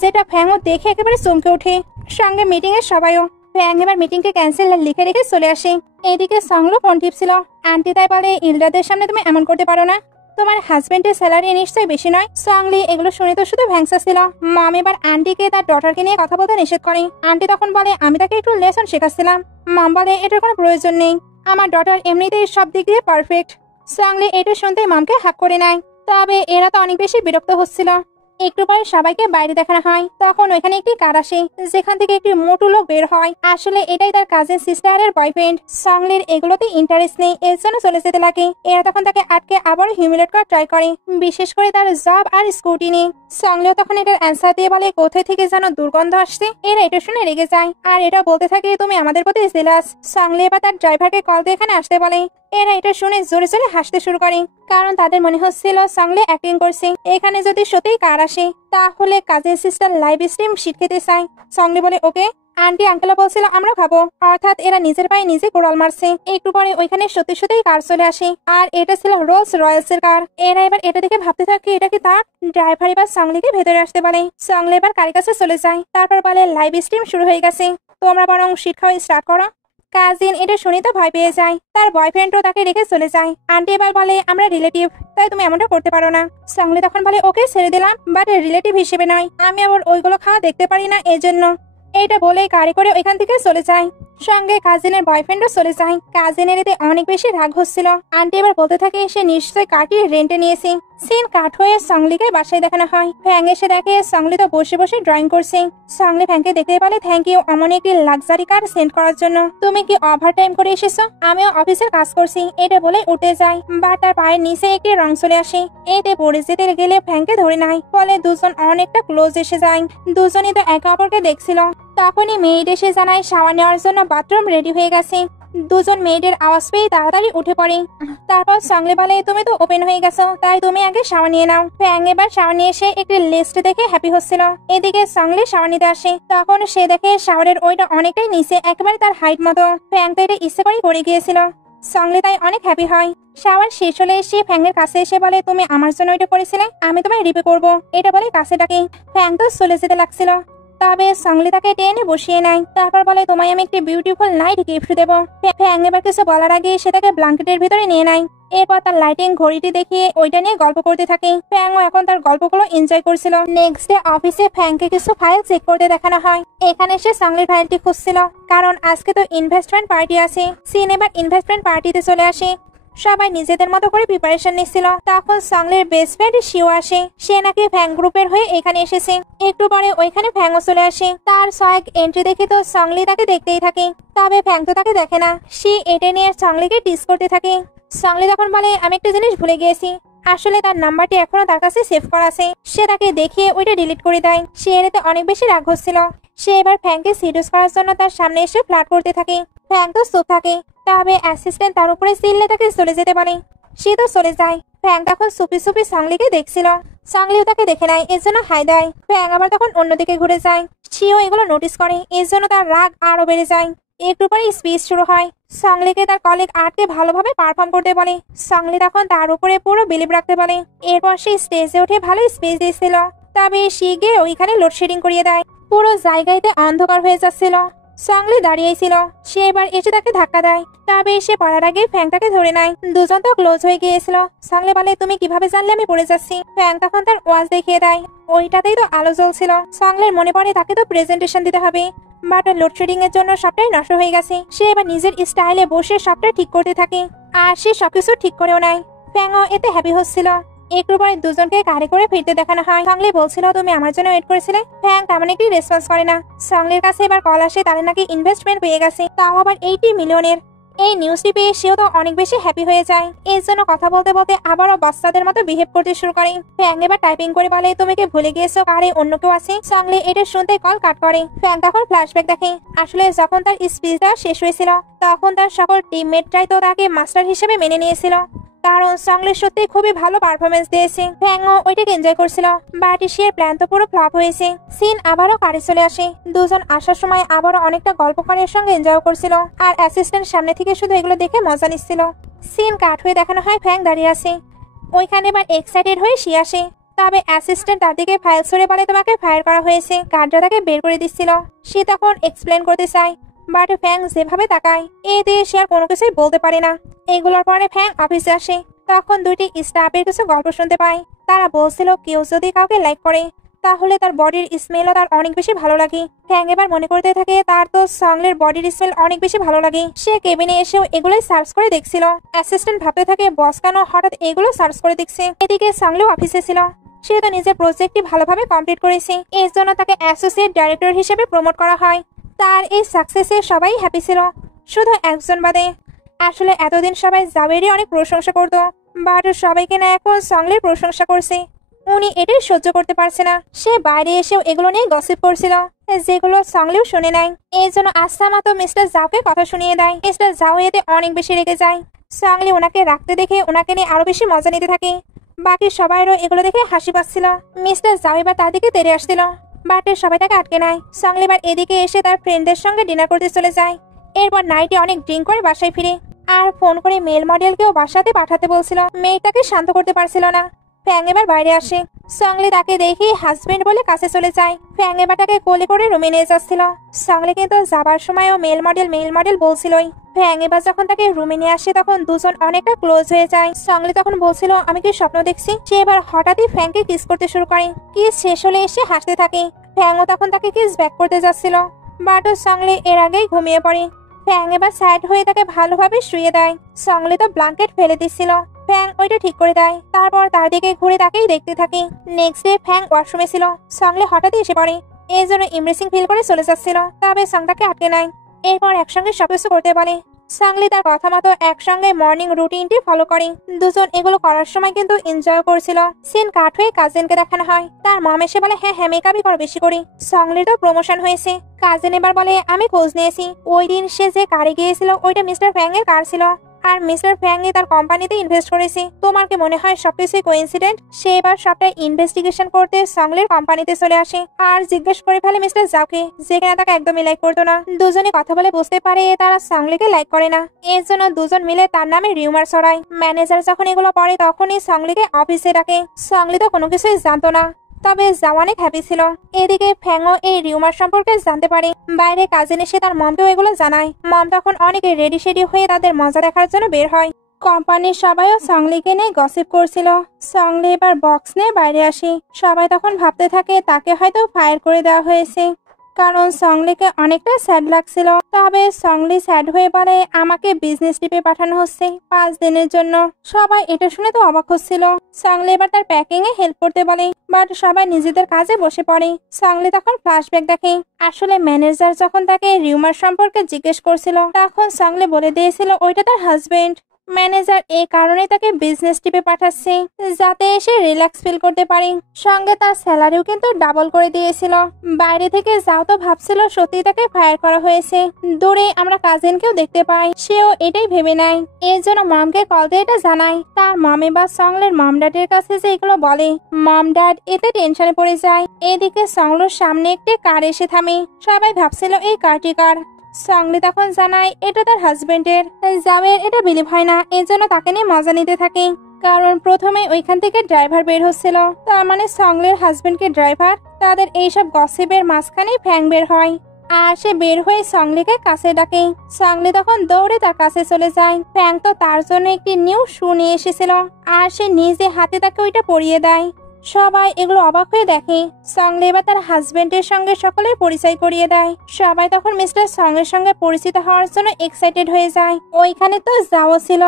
যেটা ফ্যাংও দেখে একেবারে চমকে ওঠে। সঙ্গে মিটিং এর সবাইও। ফ্যাং এবার মিটিং কে ক্যান্সেল লিখে রেখে চলে আসে। এদিকে সংলো ফোন টিপছিল। আন্টি তাই বলে ইলদাদের সামনে তুমি এমন করতে পারো না, তোমার হাজবেন্ডের স্যালারি নিশ্চয়ই বেশি নয়। সংলি এগুলো শুনে তো শুধু ভ্যাংসা ছিল। মম এবার আন্টিকে তার ডটারকে নিয়ে কথা বলতে নিষেধ করে। আন্টি তখন বলে আমি তাকে একটু লেসন শেখাচ্ছিলাম। মম বলে এটার কোনো প্রয়োজন নেই, আমার ডটার এমনিতেই সব দিক দিয়ে পারফেক্ট। সংলি এটা শুনতে মমকে হাক করে নেয়, তবে এরা তো অনেক বেশি বিরক্ত হচ্ছিল। একটু পরে সবাইকে বাইরে দেখানো হয়, তখন ওইখানে একটি কার আসে, যেখান থেকে একটি মোটু লোক বের হয়। আসলে এটাই তার কাজিন সিস্টারের বয়ফ্রেন্ড। সংলির এগুলোতে ইন্টারেস্ট নেই, এর জন্য চলে যেতে লাগে। এরা তখন তাকে আটকে আবার হিউমিলেট করার ট্রাই করে, বিশেষ করে তার জব আর স্কুটি নিয়ে। সংলিও তখন এটার অ্যান্সার দিয়ে বলে কোথায় থেকে যেন দুর্গন্ধ আসছে। এরা এটা শুনে রেগে যায়, আর এটা বলতে থাকে তুমি আমাদের প্রতি জেলাস। সংলি এবার তার ড্রাইভারকে কল দিয়ে এখানে আসতে বলে। এরা এটা শুনে জোরে জোরে হাসতে শুরু করে, কারণ তাদের মনে হচ্ছিল সংলি অ্যাক্টিং করছে। এখানে যদি সত্যি কার আসে, তাহলে কাজের সিস্টার লাইভ স্ট্রিম শিট খেতে চায়। সংলি বলে ওকে। আন্টি আঙ্কেল বলছিল আমরা খাবো, অর্থাৎ এরা নিজের পায়ে নিজে কোড়াল মারছে। একটু পরে ওইখানে সত্যি সত্যিই কার চলে আসে, আর এটা ছিল রোলস রয়েলস এর কার। এরা এবার এটা দেখে ভাবতে থাকে এটা কি তার। ড্রাইভার এবার সংলিকে ভেতরে আসতে বলে। সংলি এবার কারের কাছে চলে যায়, তারপর বলে লাইভ স্ট্রিম শুরু হয়ে গেছে, তোমরা বরং শিট খাওয়া স্টার্ট করো। কাজিন এটা শুনে তো ভয় পেয়ে যায়, তার বয়ফ্রেন্ডও তাকে রেখে চলে যায়। আন্টি এবার বলে আমরা রিলেটিভ, তাই তুমি এমনটা করতে পারো না। সংলি তখন বলে ওকে ছেড়ে দিলাম, বাট রিলেটিভ হিসেবে নয়, আমি আবার ওইগুলো খাওয়া দেখতে পারি না, এজন্য। এইটা বলে গাড়ি করে ওইখান থেকে চলে যায়। সঙ্গে কাজিনের বয়ফ্রেন্ডও চলে যায়। কাজিনের এতে অনেক বেশি রাগ হচ্ছিল। আন্টি এবার বলতে থাকে সে নিশ্চয়ই কার্টি রেন্টে নিয়েছে। সিন কাট হয়ে সংলিকে বাসায় দেখানো হয়। ফ্যাং এসে দেখে সংলি তো বসে বসে ড্রয়িং করছে। সংলি ফ্যাংকে দেখতে বলে থ্যাংক ইউ এমন একটি লাক্সারি কার সেন্ড করার জন্য, তুমি কি ওভার টাইম করে এসেছো? আমিও অফিসের কাজ করছি, এটা বলে উঠে যায়, বা তার পায়ের নিচে একটি রং চলে আসে। এতে পড়ে যেতে গেলে ফ্যাংকে ধরে নেয়, ফলে দুজন অনেকটা ক্লোজ এসে যায়। দুজনই তো একে অপরকে দেখছিল। তখনই মেয়েড এসে জানায় শাওয়ার নেওয়ার জন্য বাথরুম রেডি হয়ে গেছে। দুজন মেয়েদের আওয়াজ পেয়ে তাড়াতাড়ি উঠে পড়ে। তারপর সংলি বলে তুমি তো ওপেন হয়ে গেছো, তাই তুমি আগে শাওয়ার নিয়ে নাও। ফ্যাং এবার শাওয়ার নিয়ে এসে একটি লিস্ট দেখে হ্যাপি হচ্ছিল। এদিকে সংলি শাওয়ার নিতে আসে, তখন সে দেখে শাওয়ারের ওইটা অনেকটাই নিচে, একেবারে তার হাইট মতো। ফ্যাং তো এটা ইচ্ছে করে পড়ে গিয়েছিল। সংলি তাই অনেক হ্যাপি হয়। শাওয়ার শেষ হলে সে ফ্যাংয়ের কাছে এসে বলে তুমি আমার জন্য এটা করেছিলে, আমি তোমায় রিপে করবো, এটা বলে কাছে ডাকে। ফ্যাং তো চলে যেতে লাগছিল, তবে সংলি তাকে টেনে বসিয়ে নেয়। তারপর বলে তোমায় আমি একটি বিউটিফুল নাইট গিফট দেবো। ফ্যাং এবার কিছু বলার আগে সে তাকে ব্ল্যাঙ্কেটের ভিতরে নিয়ে নেয়। এরপর তার লাইটিং ঘড়িটি দেখিয়ে ওইটা নিয়ে গল্প করতে থাকে। ফ্যাংও এখন তার গল্পগুলো এনজয় করছিল। নেক্সট ডে অফিসে ফ্যাংকে কিছু ফাইল চেক করতে দেখানো হয়। এখানে সে সংলির ফাইলটি খুঁজছিল, কারণ আজকে তো ইনভেস্টমেন্ট পার্টি আছে। সিন এবার ইনভেস্টমেন্ট পার্টিতে চলে আসে। সবাই নিজেদের মতো করে প্রিপারেশন নিচ্ছিল। তখন সংলির বেস্ট ফ্রেন্ড শিও আসে। সে নাকি ফ্যাং গ্রুপের হয়ে এখানে এসেছে। একটু পরে ওইখানে ফ্যাংও চলে আসে। তার সহায়ক এন্ট্রি দেখে তো সংলি তাকে দেখতেই থাকে, তবে ফ্যাং তো তাকে দেখে না। সে এটা নিয়ে সংলিকে টিস করতে থাকে। সংলি তখন বলে আমি একটা জিনিস ভুলে গিয়েছি, আসলে তার নাম্বারটি এখনো তার কাছে সেভ করা আছে। সে তাকে দেখিয়ে ওইটা ডিলিট করে দেয়। সে এতে অনেক বেশি রাগ হচ্ছিল। সে এবার ফ্যাংকে সিরিয়াস করার জন্য তার সামনে এসে ফ্লার্ট করতে থাকে। ফ্যাং তো চুপ থাকে, তবে অ্যাসিস্ট্যান্ট তার উপরে চিল্লে তাকে চলে যেতে বলে। সে তো চলে যায়। ফ্যাং তখন চুপি চুপি সংলিকে দেখছিল। সংলিও তাকে দেখে নেয়, এর জন্য হাই দেয়। ফ্যাং আবার তখন অন্যদিকে ঘুরে যায়। সেও এগুলো নোটিস করে, এর জন্য তার রাগ আরো বেড়ে যায়। একটু পরে স্পিচ শুরু হয়। সংলিকে তার কলিগ আর্টকে ভালোভাবে পারফর্ম করতে বলে। সংলি তখন তার উপরে পুরো বিলিভ রাখতে বলে। এরপর সে স্টেজে উঠে ভালো স্পিচ দিয়েছিল, তবে সে গিয়ে ওইখানে লোডশেডিং করিয়ে দেয়। পুরো জায়গাতে অন্ধকার হয়ে যাচ্ছিল। সংলি দাঁড়িয়েছিল। সে এবার এসে তাকে ধাক্কা দেয়, তবে সে পড়ার আগে ফ্যাং তাকে ধরে নেয়। দুজন তো ক্লোজ হয়ে গিয়েছিল। সংলি বলে তুমি কিভাবে জানলে আমি পড়ে যাচ্ছি? ফ্যাং তখন তার ওয়াচ দেখিয়ে দেয়, ওইটাতেই তো আলো জ্বলছিল। সংলির মনে পড়ে তাকে তো প্রেজেন্টেশন দিতে হবে, বাট লোডশেডিং এর জন্য সবটাই নষ্ট হয়ে গেছে। সে এবার নিজের স্টাইলে বসে সবটা ঠিক করতে থাকে, আর সে সবকিছু ঠিক করেও নেয়। ফ্যাংও এতে হ্যাপি হচ্ছিল। একটু পরে দুজনকে গাড়ি করে ফিরতে দেখানো হয়। সংলি বলছিল তুমি আমার জন্য ওয়েট করেছিলে। ফ্যাং তেমন একটি রেসপন্স করে না। সংলির কাছে এবার কল আসে, তাদের নাকি ইনভেস্টমেন্ট পেয়ে গেছে, তাও আবার 80 মিলিয়নের। এই নিউজটি পেয়ে সেও তো অনেক বেশি হ্যাপি হয়ে যায়। এর জন্য কথা বলতে বলতে আবারও বাচ্চাদের মতো বিহেভ করতে শুরু করে। ফ্যাং এবার টাইপিং করে বলে তুমি কি ভুলে গিয়েছো কারে অন্য কেউ আছে? সংলি এটা শুনতে কল কাট করে। ফ্যাং তখন ফ্ল্যাশব্যাক দেখে, আসলে যখন তার স্পিচ দেওয়া শেষ হয়েছিল তখন তার সকল টিমমেটরাই তো তাকে মাস্টার হিসেবে মেনে নিয়েছিল, কারণ সংলি সত্যি খুবই ভালো পারফরমেন্স দিয়েছে। ফ্যাংও ওইটাকে এনজয় করছিল, বাট সে প্ল্যান তো পুরো ফ্লপ হয়েছে। সিন আবারও কারে চলে আসে। দুজন আসার সময় আবারও অনেকটা গল্প করার সঙ্গে এনজয় করছিল, আর অ্যাসিস্ট্যান্ট সামনে থেকে শুধু এগুলো দেখে মজা নিচ্ছিল। সিন কাট হয়ে দেখানো হয় ফ্যাং দাঁড়িয়ে আছে। ওইখানে এবার এক্সাইটেড হয়ে সে আসে, তবে অ্যাসিস্ট্যান্ট তার দিকে ফাইল ছুড়ে বলে তোমাকে ফায়ার করা হয়েছে। গার্ডরা তাকে বের করে দিচ্ছিল। সে তখন এক্সপ্লেন করতে চায়, বাট ফ্যাং যেভাবে তাকায় এতে সে আর কোনো কিছুই বলতে পারে না। এগুলোর পরে ফ্যাং অফিসে আসে। তখন দুইটি স্টাফের কিছু গল্প শুনতে পায়। তারা বলছিল কেউ যদি কাউকে লাইক করে তাহলে তার বডির স্মেলও তার অনেক বেশি ভালো লাগে। ফ্যাং এবার মনে করতে থাকে তার তো সংলির বডির স্মেল অনেক বেশি ভালো লাগে। সে কেবিনে এসেও এগুলোই সার্চ করে দেখছিল। অ্যাসিস্ট্যান্ট ভাবতে থাকে বস কেন হঠাৎ এগুলো সার্চ করে দেখছে। এদিকে সংলিও অফিসে ছিল। সে তো নিজের প্রজেক্টটি ভালোভাবে কমপ্লিট করেছে, এর জন্য তাকে অ্যাসোসিয়েট ডাইরেক্টর হিসেবে প্রমোট করা হয়। তার এই সাকসেসে সবাই হ্যাপি ছিল, শুধু একজন বাদে। আসলে এতদিন সবাই জাওয়েরই অনেক প্রশংসা করত, বাট সবাইকে না এখন সংলির প্রশংসা করছে। উনি এটাই সহ্য করতে পারছে না। সে বাইরে এসেও এগুলো নিয়ে গসিপ করছিল, যেগুলো সংলিও শুনে নেয়। এই জন্য আসমা তো মিস্টার জাওকে কথা শুনিয়ে দেয়। মিস্টার জাও এতে অনেক বেশি রেগে যায়। সংলি ওনাকে রাখতে দেখে ওনাকে নিয়ে আরো বেশি মজা নিতে থাকে। বাকি সবাইরও এগুলো দেখে হাসি পাচ্ছিল। মিস্টার জাও এবার তার দিকে তেড়ে আসছিল, বাট সবাই তাকে আটকে নেয়। সংলি এবার এদিকে এসে তার ফ্রেন্ডদের সঙ্গে ডিনার করতে চলে যায়। এরপর নাইটে অনেক ড্রিঙ্ক করে বাসায় ফিরে, আর ফোন করে মেল মডেলকেও বাসাতে পাঠাতে বলছিল। মেয়েটাকে শান্ত করতে পারছিল না। ফ্যাং এবার বাইরে আসে। সংলি তাকে দেখে হাজবেন্ড বলে কাছে চলে যায়। ফ্যাং এবার তাকে কোলে করে রুমে নিয়ে যাচ্ছিল। সংলি কিন্তু যাবার সময়ও মেল মডেল বলছিলই। ফ্যাং এবার যখন তাকে রুমে নিয়ে আসে তখন দুজন অনেকটা ক্লোজ হয়ে যায়। সংলি তখন বলছিল আমি কি স্বপ্ন দেখছি। সে এবার হঠাৎই ফ্যাংকে কিস করতে শুরু করে। কিস শেষ হলে এসে হাসতে থাকে। ফ্যাংও তখন তাকে কিস ব্যাক করতে যাচ্ছিল, বাট সংলি এর আগেই ঘুমিয়ে পড়ে। ফ্যাং এবার স্যাড হয়ে তাকে ভালোভাবে শুয়ে দেয়। সংলি তো ব্ল্যাঙ্কেট ফেলে দিচ্ছিল। ফ্যাং ওইটা ঠিক করে দেয়, তারপর তার দিকে ঘুরে তাকেই দেখতে থাকে। নেক্সট ডে ফ্যাং ওয়াশরুমে ছিল। সংলি হঠাৎই এসে পড়ে, এই জন্য ইমপ্রেসিং ফিল করে চলে যাচ্ছিল, তবে সং তাকে আটকে নেয়। এরপর একসঙ্গে সবকিছু করতে বলে। সাংলি তার কথা মতো একসঙ্গে মর্নিং রুটিনটি ফলো করে। দুজন এগুলো করার সময় কিন্তু এনজয় করছিল। সিন কাট হয়ে কাজিনকে দেখানো হয়। তার মম এসে বলে, হ্যাঁ হ্যাঁ মেকআপই করো বেশি করে। সাংলির তো প্রমোশন হয়েছে। কাজিন এবার বলে, আমি খোঁজ নিয়েছি, ওই দিন সে যে কারে গিয়েছিল ওইটা মিস্টার ফ্যাং এর কার ছিল, আর মিস্টার ফ্যাংই তার কোম্পানিতে ইনভেস্ট করেছে। তোমার কি মনে হয় সবকিছুই কোইন্সিডেন্ট? সে এবার সবটা ইনভেস্টিগেশন করতে সংলির কোম্পানিতে চলে আসে আর জিজ্ঞেস করে ফেলে মিস্টার জাওকে, যে কিনা তাকে একদমই লাইক করতো না। দুজনে কথা বলে বুঝতে পারে তারা সংলিকে লাইক করে না। এর জন্য দুজন মিলে তার নামে রিউমার ছড়ায়। ম্যানেজার যখন এগুলো পড়ে তখনই সংলিকে অফিসে ডাকে। সংলি তো কোনো কিছুই জানতো না, তবে জাও অনেক হ্যাপি ছিল। এদিকে ফ্যাংও এই রিউমার সম্পর্কে জানতে পারে। বাইরে কাজিন এসে তার মমকেও এগুলো জানায়। মম তখন অনেকে রেডি শেডি হয়ে তাদের মজা দেখার জন্য বের হয়। কোম্পানির সবাইও সংলিকে নিয়ে গসিপ করছিল। সংলি এবার বক্স নিয়ে বাইরে আসে। সবাই তখন ভাবতে থাকে তাকে হয়তো ফায়ার করে দেওয়া হয়েছে, কারণ সংলিকে অনেকটা স্যাড লাগছিল। তবে সংলি স্যাড হয়ে বলে, আমাকে বিজনেস ট্রিপে পাঠানো হচ্ছে 5 দিনের জন্য। সবাই এটা শুনে তো অবাক হচ্ছিল। সংলি এবার তার প্যাকিং এ হেল্প করতে বলে, বাট সবাই নিজেদের কাজে বসে পড়ে। সংলি তখন ফ্ল্যাশব্যাক দেখে। আসলে ম্যানেজার যখন তাকে রিউমার সম্পর্কে জিজ্ঞেস করছিল তখন সংলি বলে দিয়েছিল ওইটা তার হাজবেন্ড। ম্যানেজার এই কারণে তাকে বিজনেস ট্রিপে পাঠাচ্ছে, যাতে এসে রিল্যাক্স ফিল করতে পারে। সঙ্গে তার স্যালারিও কিন্তু ডাবল করে দিয়েছিল। বাইরে থেকে যাও তো ভাবছিল সত্যি তাকে ফায়ার করা হয়েছে। দূরে আমরা কাজিনকেও দেখতে পাই, সেও এটাই ভেবে নেয়। এর জন্য মমকে কল দিয়ে এটা জানায়। তার মম এবার সংলের মম ড্যাডের কাছে যে এগুলো বলে, মম ড্যাড এতে টেনশনে পড়ে যায়। এদিকে সংলোর সামনে একটি কার এসে থামে। সবাই ভাবছিল এই কারটি কার। সংলি তখন জানায় এটা তার হাজবেন্ডের। জাওয়ের এটা বিলিভ হয় না, এজন্য তাকে নিয়ে মজা নিতে থাকে। কারণ প্রথমে ওইখান থেকে ড্রাইভার বের হচ্ছিল, তার মানে সংলের হাজবেন্ডকে ড্রাইভার। তাদের এইসব গসিপের মাঝখানে ফ্যাং বের হয় আর সে বের হয়ে সংলিকে কাছে ডাকে। সংলি তখন দৌড়ে তার কাছে চলে যায়। ফ্যাং তো তার জন্য একটি নিউ শু নিয়ে এসেছিল আর সে নিজে হাতে তাকে ওইটা পরিয়ে দেয়। সবাই এগুলো অবাক হয়ে দেখে। সংলি এবার তার হাজবেন্ডের সঙ্গে সকলের পরিচয় করিয়ে দেয়। সবাই তখন মিস্টার সঙ্গের সঙ্গে পরিচিত হওয়ার জন্য এক্সাইটেড হয়ে যায়। ওইখানে তো যাও ছিল।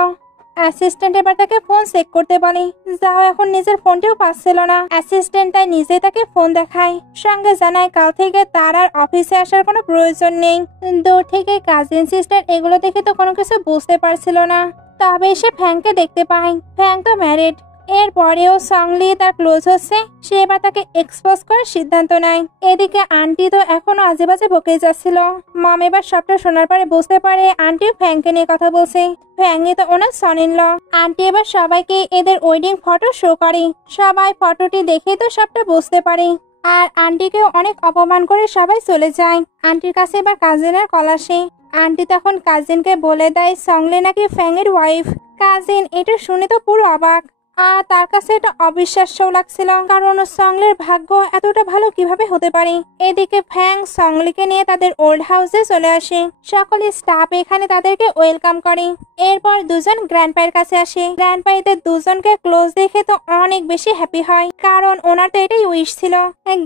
অ্যাসিস্ট্যান্ট এবার তাকে ফোন চেক করতে বলে। যাও এখন নিজের ফোনটিও পাচ্ছিল না। অ্যাসিস্ট্যান্ট তাই নিজেই তাকে ফোন দেখায়। সঙ্গে জানায় কাল থেকে তার আর অফিসে আসার কোনো প্রয়োজন নেই। দূর থেকে কাজিন সিস্টার এগুলো দেখে তো কোনো কিছু বুঝতে পারছিল না। তবে সে ফ্যাংকে দেখতে পায়। ফ্যাং তো ম্যারিড। এরপরেও সংলি তার ক্লোজ হচ্ছে, সে এবার তাকে এক্সপোজ করার সিদ্ধান্ত নেয়। এদিকে আন্টি তো এখনো আজেবাজে বকে যাচ্ছিল। মম এবার সবটা শোনার পরে বুঝতে পারে আন্টি ফ্যাংকে নিয়ে কথা বলছে। ফ্যাংই তো ওনার সন ইন ল। আন্টি এবার সবাইকে এদের ওয়েডিং ফটো শো করে। সবাই ফটোটি দেখে তো সবটা বুঝতে পারে। আর আন্টিকেও অনেক অপমান করে সবাই চলে যায়। আন্টির কাছে এবার কাজিনের কল আসে। আন্টি তখন কাজিনকে বলে দেয় সংলি নাকি ফ্যাং এর ওয়াইফ। কাজিন এটা শুনে তো পুরো অবাক, আর তার কাছে এটা অবিশ্বাস্য লাগছিল, কারণ সংলির ভাগ্য এতটা ভালো কিভাবে হতে পারে। এদিকে ফ্যাং সংলিকে নিয়ে তাদের ওল্ড হাউসে চলে আসে। সকল স্টাফ এখানে তাদেরকে ওয়েলকাম করে। এরপর দুজন গ্র্যান্ডপায়ের কাছে আসে। গ্র্যান্ডপা এদের দুজনকে ক্লোজ দেখে তো অনেক বেশি হ্যাপি হয়, কারণ ওনার তো এটাই উইশ ছিল।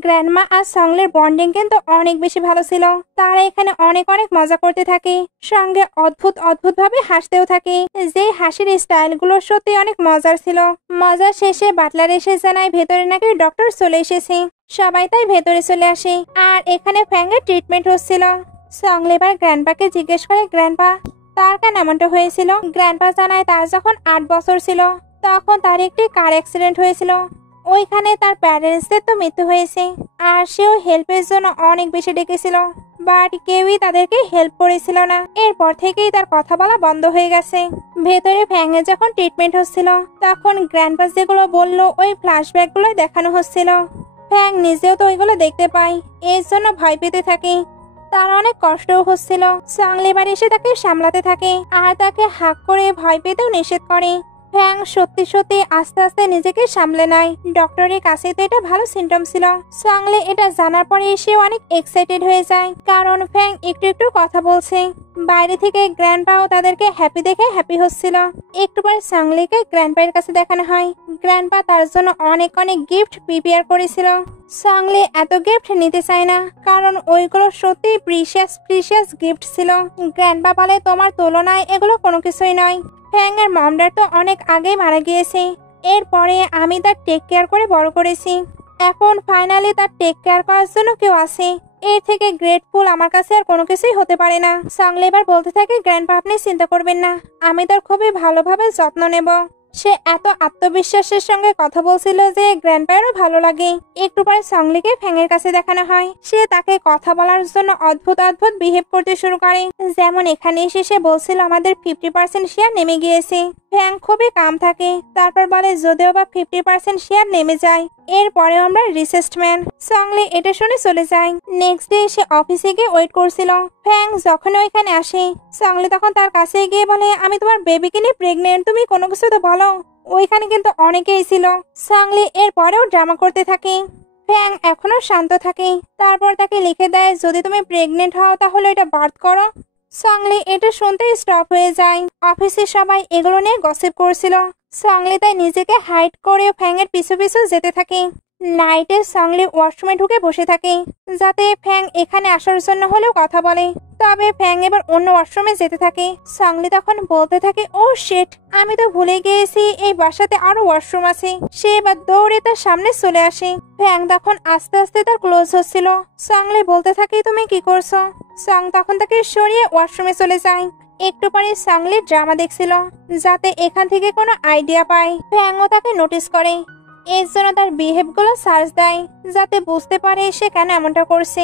গ্র্যান্ডমা আর সংলির বন্ডিং কিন্তু অনেক বেশি ভালো ছিল। তারা এখানে অনেক অনেক মজা করতে থাকে, সঙ্গে অদ্ভুত অদ্ভুত ভাবে হাসতেও থাকে। যে হাসির স্টাইল গুলো সত্যি অনেক মজার ছিল। মজার শেষে বাটলার এসে জানায় ভেতরে নাকি ডক্টর চলে এসেছে। সবাই তাই ভেতরে চলে আসে। আর এখানে ফ্যাং এর ট্রিটমেন্ট হচ্ছিল। সংলি এবার গ্র্যান্ডপাকে জিজ্ঞেস করে গ্র্যান্ডপা তার কেন এমনটা হয়েছিল। গ্র্যান্ডপা জানায় তার যখন 8 বছর ছিল তখন তার একটি কার অ্যাক্সিডেন্ট হয়েছিল। ওইখানে তার প্যারেন্টসদের তো মৃত্যু হয়েছে, আর সেও হেল্পের জন্য অনেক বেশি ডেকেছিল, বাট কেউই তাদেরকে হেল্প করেছিল না। এরপর থেকেই তার কথা বলা বন্ধ হয়ে গেছে। ভেতরে ফ্যাংয়ে যখন ট্রিটমেন্ট হচ্ছিল তখন গ্র্যান্ডপা যেগুলো বললো ওই ফ্ল্যাশব্যাক গুলো দেখানো হচ্ছিল। ফ্যাং নিজেও তো ওইগুলো দেখতে পায়, এর জন্য ভয় পেতে থাকে। তার অনেক কষ্টও হচ্ছিল। সংলি এবার এসে তাকে সামলাতে থাকে আর তাকে হাক করে ভয় পেতেও নিষেধ করে। ফ্যাং সত্যি সত্যি আস্তে আস্তে নিজেকে সামলে নেয়। ডক্টরের কাছে তো এটা ভালো সিমটম ছিল। সংলি এটা জানার পরে সেও অনেক এক্সাইটেড হয়ে যায়, কারণ ফ্যাং একটু একটু কথা বলছে। বাইরে থেকে গ্র্যান্ডপাও তাদেরকে হ্যাপি দেখে হ্যাপি হচ্ছিল। একটু পরে সংলিকে গ্র্যান্ডপায়ের কাছে দেখানো হয়। গ্র্যান্ডপা তার জন্য অনেক অনেক গিফট প্রিপেয়ার করেছিল। সংলি এত গিফট নিতে চায় না, কারণ ওইগুলো সত্যি প্রিশিয়াস গিফট ছিল। গ্র্যান্ডপা বলে তোমার তুলনায় এগুলো কোনো কিছুই নয়। ফ্যাং এর মম ড্যাড তো অনেক আগেই মারা গিয়েছে। এরপরে আমি তার টেক কেয়ার করে বড় করেছি। এখন ফাইনালি তার টেক কেয়ার করার জন্য কেউ আছে। এর থেকে গ্রেটফুল আমার কাছে আর কোনো কিছুই হতে পারে না। সংলি এবার বলতে থাকে, গ্র্যান্ডপা আপনি চিন্তা করবেন না, আমি তার খুবই ভালোভাবে যত্ন নেব। সে এত আত্মবিশ্বাসের সঙ্গে কথা বলছিল যে গ্র্যান্ডপায়েরও ভালো লাগে। একটু পরে সংলিকে ফ্যাংয়ের কাছে দেখানো হয়। সে তাকে কথা বলার জন্য অদ্ভুত অদ্ভুত বিহেভ করতে শুরু করে। যেমন এখানে এসে সে বলছিল আমাদের 50% শেয়ার নেমে গিয়েছে। ফ্যাং খুবই কাম থাকে, তারপর বলে যদিও বা 50% শেয়ার নেমে যায়, এরপরে আমরা রিসেস্টম্যান। সংলি এটা শুনে চলে যায়। নেক্সট ডে সে অফিসে গিয়ে ওয়েট করছিল। ফ্যাং যখন ওইখানে আসে, সংলি তখন তার কাছে গিয়ে বলে, আমি তোমার বেবিকে নিয়ে প্রেগনেন্ট, তুমি কোনো কিছু তো বলো। ওইখানে কিন্তু অনেকেই ছিল। সংলি এর পরেও ড্রামা করতে থাকে। ফ্যাং এখনো শান্ত থাকে। তারপর তাকে লিখে দেয়, যদি তুমি প্রেগনেন্ট হও তাহলে এটা বার্থ করো। সংলি এটা শুনতে স্টপ হয়ে যায়। অফিসে সবাই এগুলো নিয়ে গসিপ করছিল। সংলি তাই নিজেকে হাইড করে ফ্যাংয়ের পিছু পিছু যেতে থাকে। নাইটে সংলি ওয়াশরুমে ঢুকে বসে থাকে, যাতে ফ্যাং এখানে আসার জন্য হলেও কথা বলে। তবে ফ্যাং এবার অন্য ওয়াশরুমে যেতে থাকে। সংলি তখন বলতে থাকে, ও শিট, আমি তো ভুলে গিয়েছি এই বাসাতে আরো ওয়াশরুম আছে। সে এবার দৌড়ে তার সামনে চলে আসে। ফ্যাং তখন আস্তে আস্তে তার ক্লোজ হচ্ছিল। সংলি বলতে থাকে, তুমি কি করছো? সং তখন তাকে সরিয়ে ওয়াশরুমে চলে যায়। একটু পরে সংলি ড্রামা দেখছিল, যাতে এখান থেকে কোনো আইডিয়া পায়। ফ্যাংও তাকে নোটিস করে। এর জন্য তার বিহেভ গুলো সার্চ দেয়, যাতে বুঝতে পারে সে কেন এমনটা করছে।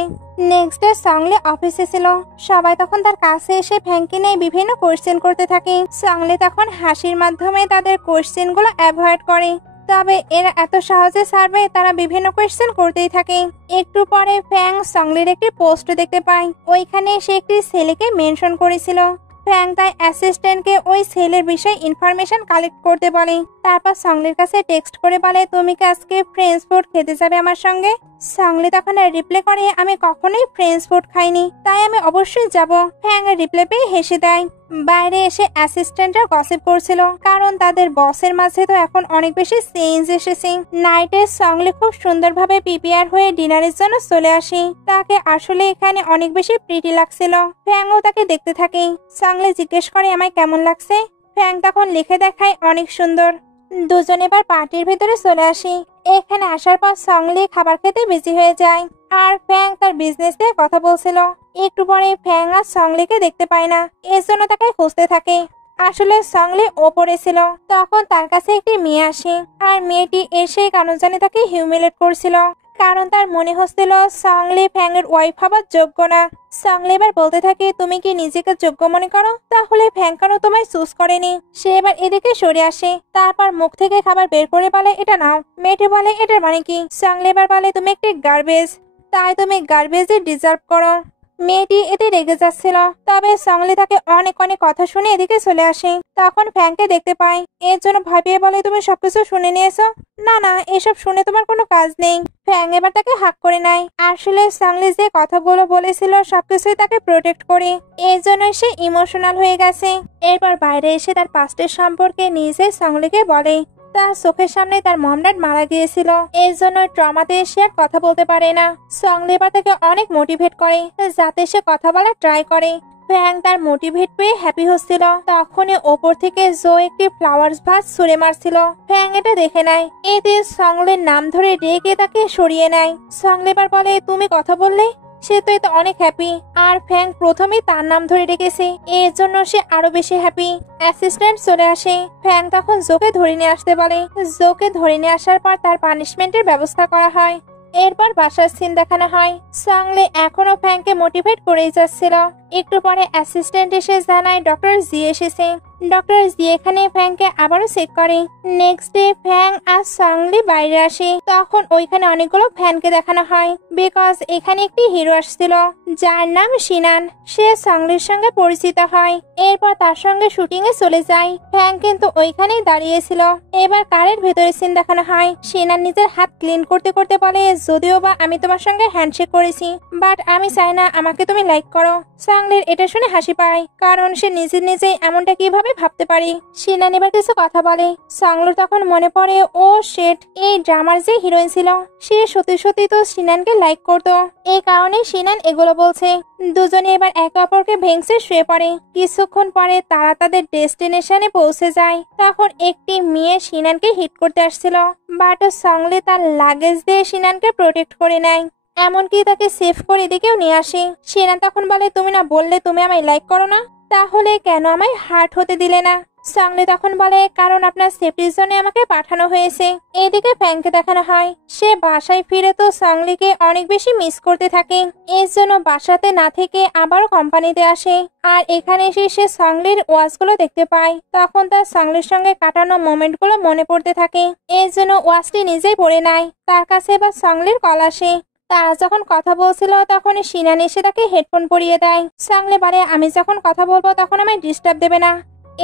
নেক্সট ডে সংলি অফিসে ছিল। সবাই তখন তার কাছে এসে ফ্যাংকে নিয়ে বিভিন্ন কোয়েশ্চেন করতে থাকে। সংলি তখন হাসির মাধ্যমে তাদের কোয়েশ্চেন গুলো অ্যাভয়েড করে। তবে এরা এত সহজে ছাড়বে, তারা বিভিন্ন কোয়েশ্চেন করতেই থাকে। একটু পরে ফ্যাং সংলির একটি পোস্ট দেখতে পায়। ওইখানে সে একটি ছেলেকে মেনশন করেছিল। ফ্যাং তাই অ্যাসিস্ট্যান্টকে ওই ছেলের বিষয়ে ইনফরমেশন কালেক্ট করতে বলে। তারপর সংলির কাছে টেক্সট করে বলে, তুমি কি আজকে ফ্রেঞ্চ ফুড খেতে যাবে আমার সঙ্গে? সংলি তখন রিপ্লাই করে, আমি কখনোই ফ্রেঞ্চ ফুড খাইনি, তাই আমি অবশ্যই যাব। ফ্যাং রিপ্লাই পেয়ে হেসে দেয়। বাইরে এসে অ্যাসিস্ট্যান্টরা গসিপ করছিল, কারণ তাদের বসের মাঝে তো এখন অনেক বেশি চেঞ্জ এসেছে। নাইটে সংলি খুব সুন্দরভাবে প্রিপেয়ার হয়ে ডিনারের জন্য চলে আসে। তাকে আসলে এখানে অনেক বেশি প্রিটি লাগছিল। ফ্যাংও তাকে দেখতে থাকে। সংলি জিজ্ঞেস করে, আমায় কেমন লাগছে? ফ্যাং তখন লিখে দেখায়, অনেক সুন্দর। দুজন এবার পার্টির ভিতরে চলে আসি। এখানে আসার পর সংলি খাবার খেতে বিজি হয়ে যায়, আর ফ্যাং তার বিজনেস নিয়ে কথা বলছিল। একটু পরে ফ্যাং আর সংলিকে দেখতে পায় না, এর জন্য তাকে খুঁজতে থাকে। আসলে সংলি ওপরে ছিল। তখন তার কাছে একটি মেয়ে আসে, আর মেয়েটি এসে কেন জানি তাকে হিউমিলেট করছিল, কারণ তার মনে হচ্ছিল সংলি ফ্যাং এর ওয়াইফ হবার যোগ্য না। সংলি এবার বলতে থাকে, তুমি কি নিজেকে যোগ্য মনে করো? তাহলে ফ্যাং কেন তোমায় চুজ করেনি? সে এবার এদিকে সরে আসে। তারপর মুখ থেকে খাবার বের করে বলে, এটা নাও। মেয়েটি বলে, এটার মানে কি? সংলি এবার বলে, তুমি একটি গার্বেজ, তাই তুমি গার্বেজে ডিজার্ভ করো। মেয়েটি এতে রেগে যাচ্ছিল। তবে সংলি তাকে অনেক অনেক কথা শুনে এদিকে চলে আসে। তখন ফ্যাংকে দেখতে পায়। এর জন্য ভাবিয়ে বলে, তুমি সবকিছু শুনে নিয়েছো? না না, এসব শুনে তোমার কোনো কাজ নেই। ফ্যাং এবার তাকে হাক করে নেয়। আসলে সংলি যে কথাগুলো বলেছিল সবকিছুই তাকে প্রোটেক্ট করে, এর জন্য সে ইমোশনাল হয়ে গেছে। এরপর বাইরে এসে তার পাস্টের সম্পর্কে নিজে সংলিকে বলে। তার চোখের সামনে তার মম ড্যাড মারা গিয়েছিল, এর জন্য ট্রমাতে সে আর কথা বলতে পারে না। সংলি এবার তাকে অনেক মোটিভেট করে, যাতে সে কথা বলার ট্রাই করে। ফ্যাং তার মোটিভেট পেয়ে হ্যাপি হচ্ছিল। তখনই ওপর থেকে জো একটি ফ্লাওয়ার্স ভাস ছুঁড়ে মারছিল। ফ্যাং এটা দেখে নেয়। এতে সংলির নাম ধরে রেগে তাকে সরিয়ে নেয়। সংলি এবার বলে, তুমি কথা বললে? সে তো এতে অনেক হ্যাপি, আর ফ্যাং প্রথমেই তার নাম ধরে রেখেছে, এর জন্য সে আরো বেশি হ্যাপি। অ্যাসিস্ট্যান্ট চলে আসে। ফ্যাং তখন জোকে ধরে নিয়ে আসতে বলে। জোকে ধরে নিয়ে আসার পর তার পানিশমেন্টের ব্যবস্থা করা হয়। এরপর বাসার সিন দেখানো হয়। সংলি এখনো ফ্যাংকে মোটিভেট করেই যাচ্ছিল। একটু পরে অ্যাসিস্ট্যান্ট এসে জানায় ডক্টর জি এসেছে। ডক্টর জি এখানে ফ্যাংকে আবারও চেক করে। নেক্সট ডে ফ্যাং আর সংলি বাইরে আসে। তখন ওইখানে অনেকগুলো ফ্যানকে দেখানো হয়, বিকজ এখানে একটি হিরো আসছিল যার নাম শিনান। সে সংলির সঙ্গে পরিচিত হয়। এরপর তার সঙ্গে শুটিং এ চলে যায়। ফ্যাং কিন্তু ওইখানেই দাঁড়িয়েছিল। এবার কারের ভেতরে সিন দেখানো হয়। শিনান নিজের হাত ক্লিন করতে করতে বলে, যদিও বা আমি তোমার সঙ্গে হ্যান্ডশেক করেছি, বাট আমি চাই না আমাকে তুমি লাইক করো। সংলির এটা শুনে হাসি পায়, কারণ সে নিজেই এমনটা কিভাবে আমি ভাবতে পারি। সিনান এবার কিছু কথা বলে। সাংলুর তখন মনে পড়ে, ও শেট, এই ড্রামার যে হিরোইন ছিল সে সত্যি সত্যি তো সিনানকে লাইক করতো। এই কারণে সিনান এগুলো বলছে। দুজনে এবার একে অপরকে ভেঙে শুয়ে পড়ে। কিছুক্ষণ পরে তারা তাদের ডেস্টিনেশনে পৌঁছে যায়। তখন একটি মেয়ে সিনানকে হিট করতে আসছিল, বাট সংলি তার লাগেজ দিয়ে সিনানকে প্রোটেক্ট করে নেয়, এমনকি তাকে সেভ করে এদিকেও নিয়ে আসে। সিনান তখন বলে, তুমি না বললে তুমি আমায় লাইক করো না, তাহলে কেন আমায় হার্ট হতে দিলে না? সংলি তখন বলে, কারণ আপনার সেফটির জন্য আমাকে পাঠানো হয়েছে। এদিকে ফ্যাংকে দেখানো হয় সে বাসায় ফিরে তো সংলিকে অনেক বেশি মিস করতে থাকে। এর জন্য বাসাতে না থেকে আবারও কোম্পানিতে আসে। আর এখানে এসে সে সংলির ওয়াচগুলো দেখতে পায়। তখন তার সংলির সঙ্গে কাটানো মোমেন্টগুলো মনে পড়তে থাকে। এর জন্য ওয়াচটি নিজেই পড়ে নেয়। তার কাছে এবার সংলির কল আসে। তারা যখন কথা বলছিল তখন সিনান এসে তাকে হেডফোন পরিয়ে দেয়। সংলি বলে, আমি যখন কথা বলবো তখন আমায় ডিস্টার্ব দেবে না।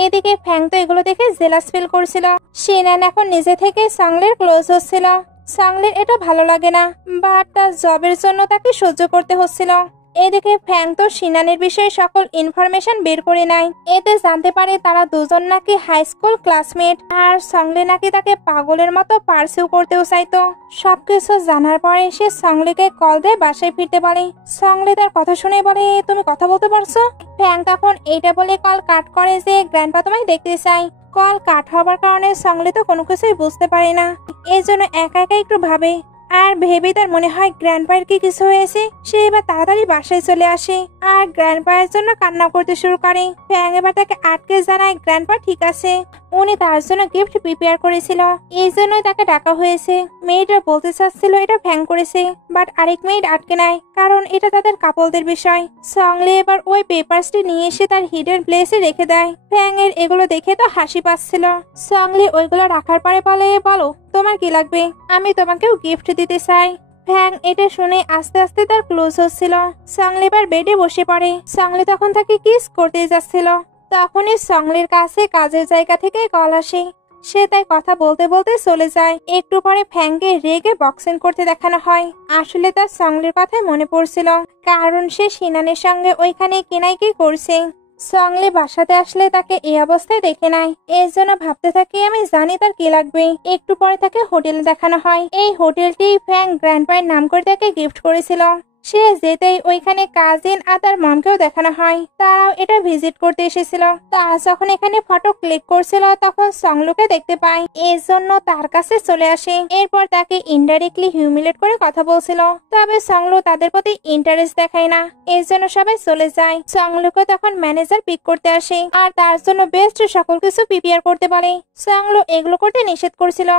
এদিকে ফ্যাং তো এগুলো দেখে জেলাস ফিল করছিল। সিনান এখন নিজে থেকে সংলির ক্লোজ হচ্ছিল। সংলির এটা ভালো লাগে না, বাট তার জবের জন্য তাকে সহ্য করতে হচ্ছিল। এদিকে ফ্যাং তো সিনানের বিষয়ে সকল ইনফরমেশন বের করে নেয়। এতে জানতে পারে তারা দুজন নাকি হাই স্কুল ক্লাসমেট, আর সংলি নাকি তাকে পাগলের মতো পার্সিউ করতেও চাইতো। সবকিছু জানার পরে সে সংলিকে কল দিয়ে বাসায় ফিরতে বলে। সংলি তার কথা শুনে বলে, তুমি কথা বলতে পারছো? ফ্যাং তখন এইটা বলে কল কাট করে যে গ্র্যান্ডপা তোমায় দেখতে চাই। কল কাট হবার কারণে সংলি তো কোনো কিছুই বুঝতে পারে না। এই জন্য একা একা একটু ভাবে, আর ভেবে তার মনে হয় গ্র্যান্ডপায়ের কি কিছু হয়েছে। সে এবার তাড়াতাড়ি বাসায় চলে আসে আর গ্র্যান্ডপায়ের জন্য কান্না করতে শুরু করে। ফ্যাং এবার তাকে আটকে জানায় গ্র্যান্ডপা ঠিক আছে, উনি তার জন্য গিফট প্রিপেয়ার করেছিল, এই জন্যই তাকে ডাকা হয়েছে। মেয়েটা বলতে চাচ্ছিল এটা ফ্যাং করেছে, বাট আরেক মেয়েট আটকে নেয়, কারণ এটা তাদের কাপলদের বিষয়। সংলি এবার ওই পেপারসটি নিয়ে এসে তার হিডেন প্লেসে রেখে দেয়। ফ্যাং এর এগুলো দেখে তো হাসি পাচ্ছিল। সংলি ওইগুলো রাখার পরে বলে, বলো তোমার কি লাগবে, আমি তোমাকেও গিফট দিতে চাই। ফ্যাং এটা শুনে আস্তে আস্তে তার ক্লোজ হচ্ছিল। সংলি এবার বেডে বসে পড়ে। সংলি তখন তাকে কিস করতে যাচ্ছিল, তখনই সংলির কাছে কাজের জায়গা থেকে কল আসে। সে তাই কথা বলতে বলতে চলে যায়। একটু পরে ফ্যাংকে রেগে বক্সিং করতে দেখানো হয়। আসলে তার সংলির কথাই মনে পড়ছিল, কারণ সে সিনানের সঙ্গে ওইখানে কেনাইকি করছে। সংলি বাসাতে আসলে তাকে এই অবস্থায় দেখে নাই, এর জন্য ভাবতে থাকে আমি জানি তার কি লাগবে। একটু পরে তাকে হোটেলে দেখানো হয়। এই হোটেলটি ফ্যাং গ্র্যান্ডপায়ের নাম করে তাকে গিফট করেছিল। সে যেতেই ওইখানে কাজিন আর তার মমকেও দেখানো হয়, তারাও এটা ভিজিট করতে এসেছিল। তারা যখন এখানে ফটো ক্লিক করছিল তখন সংলুকে দেখতে পায়, এর জন্য তার কাছে চলে আসে। এরপর তাকে ইনডাইরেক্টলি হিউমিলেট করে কথা বলছিল, তবে সংলু তাদের প্রতি ইন্টারেস্ট দেখায় না, এর জন্য সবাই চলে যায়। সংলুকে তখন ম্যানেজার পিক করতে আসে আর তার জন্য বেস্ট সকল কিছু প্রিপেয়ার করতে বলে। সংলু এগুলো করতে নিষেধ করছিল।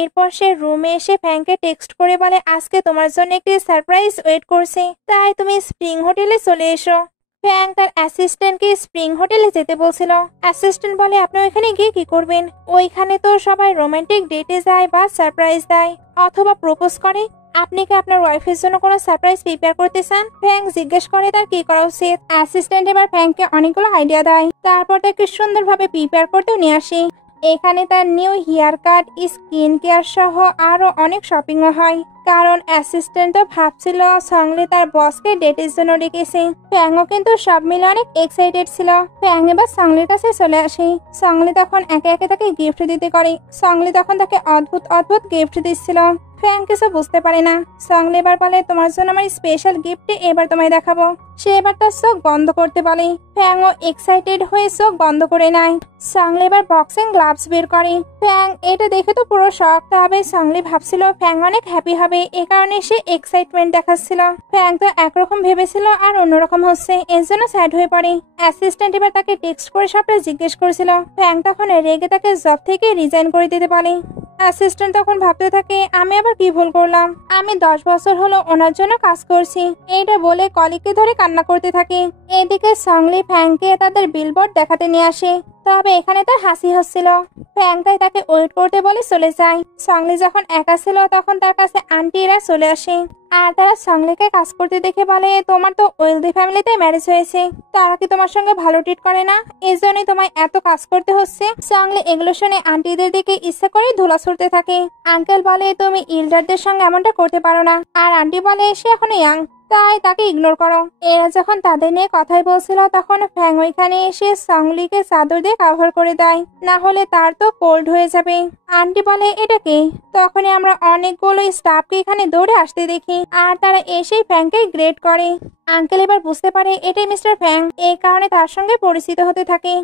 এরপর সে রুমে এসে ফ্যাংকে টেক্সট করে বলে, আজকে তোমার জন্য একটি সারপ্রাইজ ওয়েট করছে, তাই তুমি স্প্রিং হোটেলে চলে এসো। ফ্যাং তার অ্যাসিস্ট্যান্টকে স্প্রিং হোটেলে যেতে বলছিল। অ্যাসিস্ট্যান্ট বলে, আপনি ওইখানে গিয়ে কি করবেন? ওইখানে তো সবাই রোমান্টিক ডেটে যায় বা সারপ্রাইজ দেয় অথবা প্রপোজ করে। আপনি কি আপনার ওয়াইফের জন্য কোনো সারপ্রাইজ প্রিপেয়ার করতে চান? ফ্যাং জিজ্ঞেস করে তার কি করা উচিত। অ্যাসিস্ট্যান্ট এবার ফ্যাংকে অনেকগুলো আইডিয়া দেয়, তারপর তাকে সুন্দরভাবে প্রিপেয়ার করতেও নিয়ে আসে। এখানে তার new hair cut, skin care সহ আরো অনেক শপিংও হয়, কারণ অ্যাসিস্ট্যান্টও ভাবছিল সংলি তার বসকে ডেটের জন্য ডেকেছে। ফ্যাংও কিন্তু সব মিলে অনেক এক্সাইটেড ছিল। ফ্যাং এবার সংলির কাছে চলে আসে। সংলি তখন একে একে তাকে গিফট দিতে করে। সংলি তখন তাকে অদ্ভুত অদ্ভুত গিফট দিচ্ছিল। ফ্যাং কিছু বুঝতে পারে না। সংলি এবার বলে, তোমার জন্য আমার স্পেশাল গিফট এবার তোমায় দেখাবো। সে এবার তার চোখ বন্ধ করতে বলে। ফ্যাংও এক্সাইটেড হয়ে চোখ বন্ধ করে নেয়। সংলি এবার বক্সিং গ্লাভস বের করে। ফ্যাং এটা দেখে তো পুরো শক, তবে সংলি ভাবছিল ফ্যাং অনেক হ্যাপি হবে, এ কারণে সে এক্সাইটমেন্ট দেখাচ্ছিল। ফ্যাং তো একরকম ভেবেছিল আর অন্যরকম হচ্ছে, এর জন্য স্যাড হয়ে পড়ে। অ্যাসিস্ট্যান্ট এবার তাকে টেক্সট করে সবটা জিজ্ঞেস করেছিল। ফ্যাং তখন রেগে তাকে জব থেকে রিজাইন করে দিতে বলে। অ্যাসিস্ট্যান্ট তখন ভাবতে থাকে, আমি আবার কি ভুল করলাম, আমি 10 বছর হলো ওনার জন্য কাজ করছি। এইটা বলে কলিগকে ধরে কান্না করতে থাকে। এদিকে সংলি ফ্যাংকে তাদের বিলবোর্ড দেখাতে নিয়ে আসে, তবে এখানে তার হাসি হচ্ছিল। ফ্যাং তাই তাকে ওয়েট করতে বলে চলে যায়। সংলি যখন একা ছিল তখন তার কাছে আন্টিরা চলে আসে আর তারা সংলিকে কাজ করতে দেখে বলে, তোমার তো ওয়েলদি ফ্যামিলিতে ম্যারেজ হয়েছে, তারা কি তোমার সঙ্গে ভালো ট্রিট করে না? এই জন্যই তোমায় এত কাজ করতে হচ্ছে। সংলি এগুলো শুনে আন্টিদের দিকে ইচ্ছা করে ধুলা ছুড়তে থাকে। আঙ্কেল বলে, তুমি ইল্ডারদের সঙ্গে এমনটা করতে পারো না, আর আন্টি বলে সে এখনো ইয়াং, তাই তাকে ইগনোর করো। এরা যখন তাদের নিয়ে কথাই বলছিল তখন ফ্যাং ওইখানে এসে সংলিকে চাদর দিয়ে কাভার করে দেয়, না হলে তার তো কোল্ড হয়ে যাবে। আন্টি বলে এটা কে? তখনই আমরা অনেকগুলো স্টাফকে এখানে দৌড়ে আসতে দেখি আর তারা এসেই ফ্যাংকে গ্রেড করে। আঙ্কেল এবার বুঝতে পারে এটাই মিস্টার ফ্যাং, এই কারণে তার সঙ্গে পরিচিত হতে থাকে।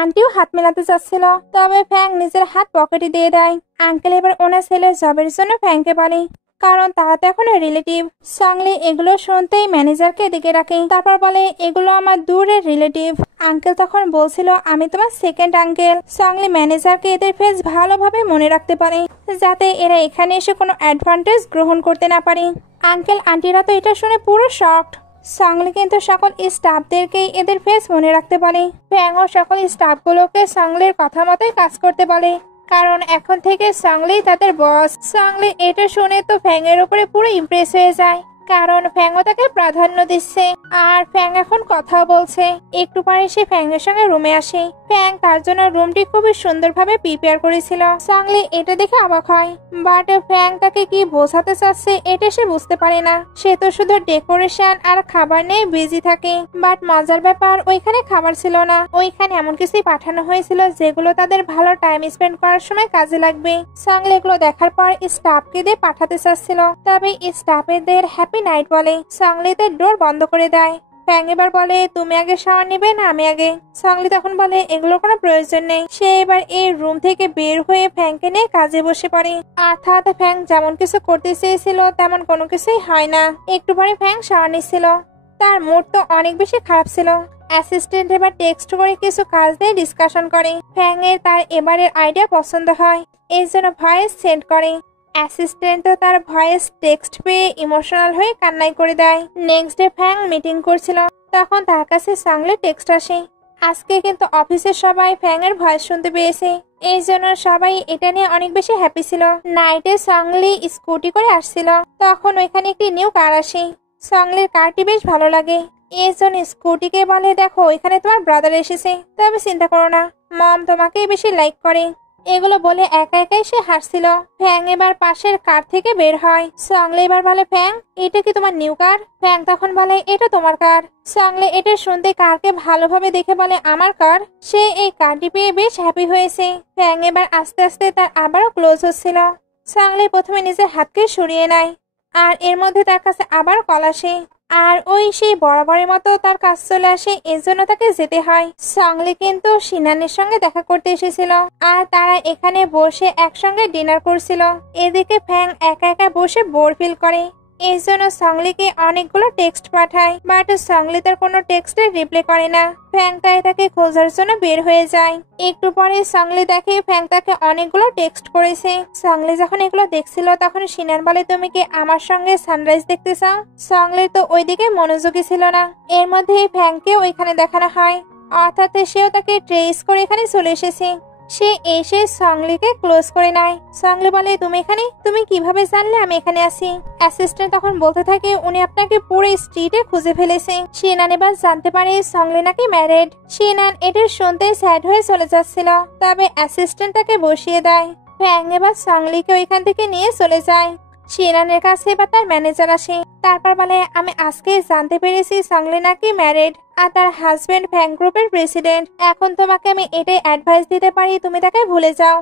আন্টিও হাত মেলাতে চাচ্ছিল, তবে ফ্যাং নিজের হাত পকেটে দিয়ে দেয়। আঙ্কেল এবার ওনার ছেলের জবের জন্য ফ্যাংকে বলে, কারণ তারা তো এখন রিলেটিভ। সংলি এগুলো শুনতেই ম্যানেজারকে দিকে রাখে, তারপর বলে এগুলো আমার দূরের রিলেটিভ। আঙ্কেল তখন বলছিল আমি তোমার সেকেন্ড আঙ্কেল। সংলি ম্যানেজারকে এদের ফেস ভালোভাবে মনে রাখতে পারে, যাতে এরা এখানে এসে কোনো অ্যাডভান্টেজ গ্রহণ করতে না পারে। আঙ্কেল আন্টিরা তো এটা শুনে পুরো শকড। সংলি কিন্তু সকল স্টাফদেরকেই এদের ফেস মনে রাখতে পারে। ফ্যাংও সকল স্টাফগুলোকে সংলির কথা মতোই কাজ করতে বলে, কারণ এখন থেকে সংলি তাদের বস। সংলি এটা শুনে তো ফ্যাং এর উপরে পুরো ইমপ্রেস হয়ে যায়, কারণ ফ্যাংও তাকে প্রাধান্য দিচ্ছে আর ফ্যাং এখন কথা বলছে। একটু পরে সে ফ্যাং এর সঙ্গে রুমে আসে। ফ্যাং তার জন্য রুমটি খুবই সুন্দরভাবে প্রিপেয়ার করেছিল। সংলি এটা দেখে অবাক হয়, বাট ফ্যাং তাকে কি বোঝাতে চাচ্ছে এটা সে বুঝতে পারে না। সে তো শুধু ডেকোরেশন আর খাবার নিয়ে বিজি থাকে। বাট মজার ব্যাপার ওইখানে খাবার ছিল না, ওইখানে এমন কিছুই পাঠানো হয়েছিল যেগুলো তাদের ভালো টাইম স্পেন্ড করার সময় কাজে লাগবে। সংলি এগুলো দেখার পর স্টাফকে দিয়ে পাঠাতে চাচ্ছিল, তবে স্টাফেদের হ্যাপি নাইট বলে সংলিতে ডোর বন্ধ করে দেয়। ফ্যাং এবার বলে তুমি আগে শাওয়ার নিবে না আমি আগে? সংলি তখন বলে এগুলোর কোনো প্রয়োজন নেই। সে এবার এই রুম থেকে বের হয়ে ফ্যাংকে নিয়ে কাজে বসে পড়ে। অর্থাৎ ফ্যাং যেমন কিছু করতে চেয়েছিল তেমন কোনো কিছুই হয় না। একটু পরে ফ্যাং শাওয়ার নিচ্ছিল, তার মুড তো অনেক বেশি খারাপ ছিল। অ্যাসিস্ট্যান্ট এবার টেক্সট করে কিছু কাজ নিয়ে ডিসকাশন করে। ফ্যাং এর তার এবারের আইডিয়া পছন্দ হয়, এই জন্য ভয়েস সেন্ড করে। অ্যাসিস্ট্যান্টও তার ভয়েস টেক্সট পেয়ে ইমোশনাল হয়ে কান্নাই করে দেয়। নেক্সট ডে ফ্যাং মিটিং করছিল, তখন তার কাছে সংলি টেক্সট আসে। আজকে কিন্তু অফিসের সবাই ফ্যাং এর ভয়েস শুনতে পেয়েছে, এই জন্য সবাই এটা নিয়ে অনেক বেশি হ্যাপি ছিল। নাইটে সংলি স্কুটি করে আসছিল, তখন ওইখানে একটি নিউ কার আসে। সংলির কারটি বেশ ভালো লাগে, এই জন্য স্কুটিকে বলে দেখো ওইখানে তোমার ব্রাদার এসেছে, তবে চিন্তা করো না, মম তোমাকে বেশি লাইক করে। এগুলো বলে একা একাই সে হাসছিল। ফ্যাং এবার পাশের কার থেকে বের হয়। সংলি এবার বলে ফ্যাং এটা কি তোমার নিউ কার? ফ্যাং তখন বলে এটা তোমার কার। সংলি এটা শুনতে কারকে ভালোভাবে দেখে বলে আমার কার। সে এই কারটি পেয়ে বেশ হ্যাপি হয়েছে। ফ্যাং এবার আস্তে আস্তে তার আবারও ক্লোজ হচ্ছিল। সংলি প্রথমে নিজের হাতকে সরিয়ে নেয়, আর এর মধ্যে তার কাছে আবার কল আসে, আর ওই সেই বরাবরের মতো তার কাজ চলে আসে, এর জন্য তাকে যেতে হয়। সংলি কিন্তু সিনানের সঙ্গে দেখা করতে এসেছিল, আর তারা এখানে বসে একসঙ্গে ডিনার করছিল। এদিকে ফ্যাং একা একা বসে বোর ফিল করে, এই জন্য সংলিকে অনেকগুলো টেক্সট পাঠায়, বাট সংলি তার কোনো টেক্সটের রিপ্লাই করে না। ফ্যাং তাই তাকে খোঁজার জন্য বের হয়ে যায়। একটু পরে সংলি দেখে ফ্যাং তাকে অনেকগুলো টেক্সট করেছে। সংলি যখন এগুলো দেখছিল তখন সিনান বলে তুমি কি আমার সঙ্গে সানরাইজ দেখতে চাও? সংলির তো ওইদিকে মনোযোগী ছিল না। এর মধ্যে ফ্যাংকে ওইখানে দেখানো হয়, অর্থাৎ সেও তাকে ট্রেস করে এখানে চলে এসেছে। সে এসে সংলিকে ক্লোজ করে নেয়। সংলি বলে তুমি এখানে, তুমি কিভাবে জানলে আমি এখানে আছি? অ্যাসিস্ট্যান্ট তখন বলতে থাকে উনি আপনাকে পুরো স্ট্রিটে খুঁজে ফেলেছে। সিনান এবার জানতে পারে সংলি নাকি ম্যারেড। সিনান এটা শুনতে স্যাড হয়ে চলে যাচ্ছিল, তবে অ্যাসিস্ট্যান্ট তাকে বসিয়ে দেয়। ফ্যাং এবার সংলিকে ওইখান থেকে নিয়ে চলে যায়। সিনানের কাছে এবার তার ম্যানেজার আসে, তারপর বলে আমি আজকে জানতে পেরেছি সংলি নাকি ম্যারেড আর তার হাজবেন্ড ফ্যাং গ্রুপের প্রেসিডেন্ট। এখন তোমাকে আমি এটাই অ্যাডভাইস দিতে পারি তুমি তাকে ভুলে যাও।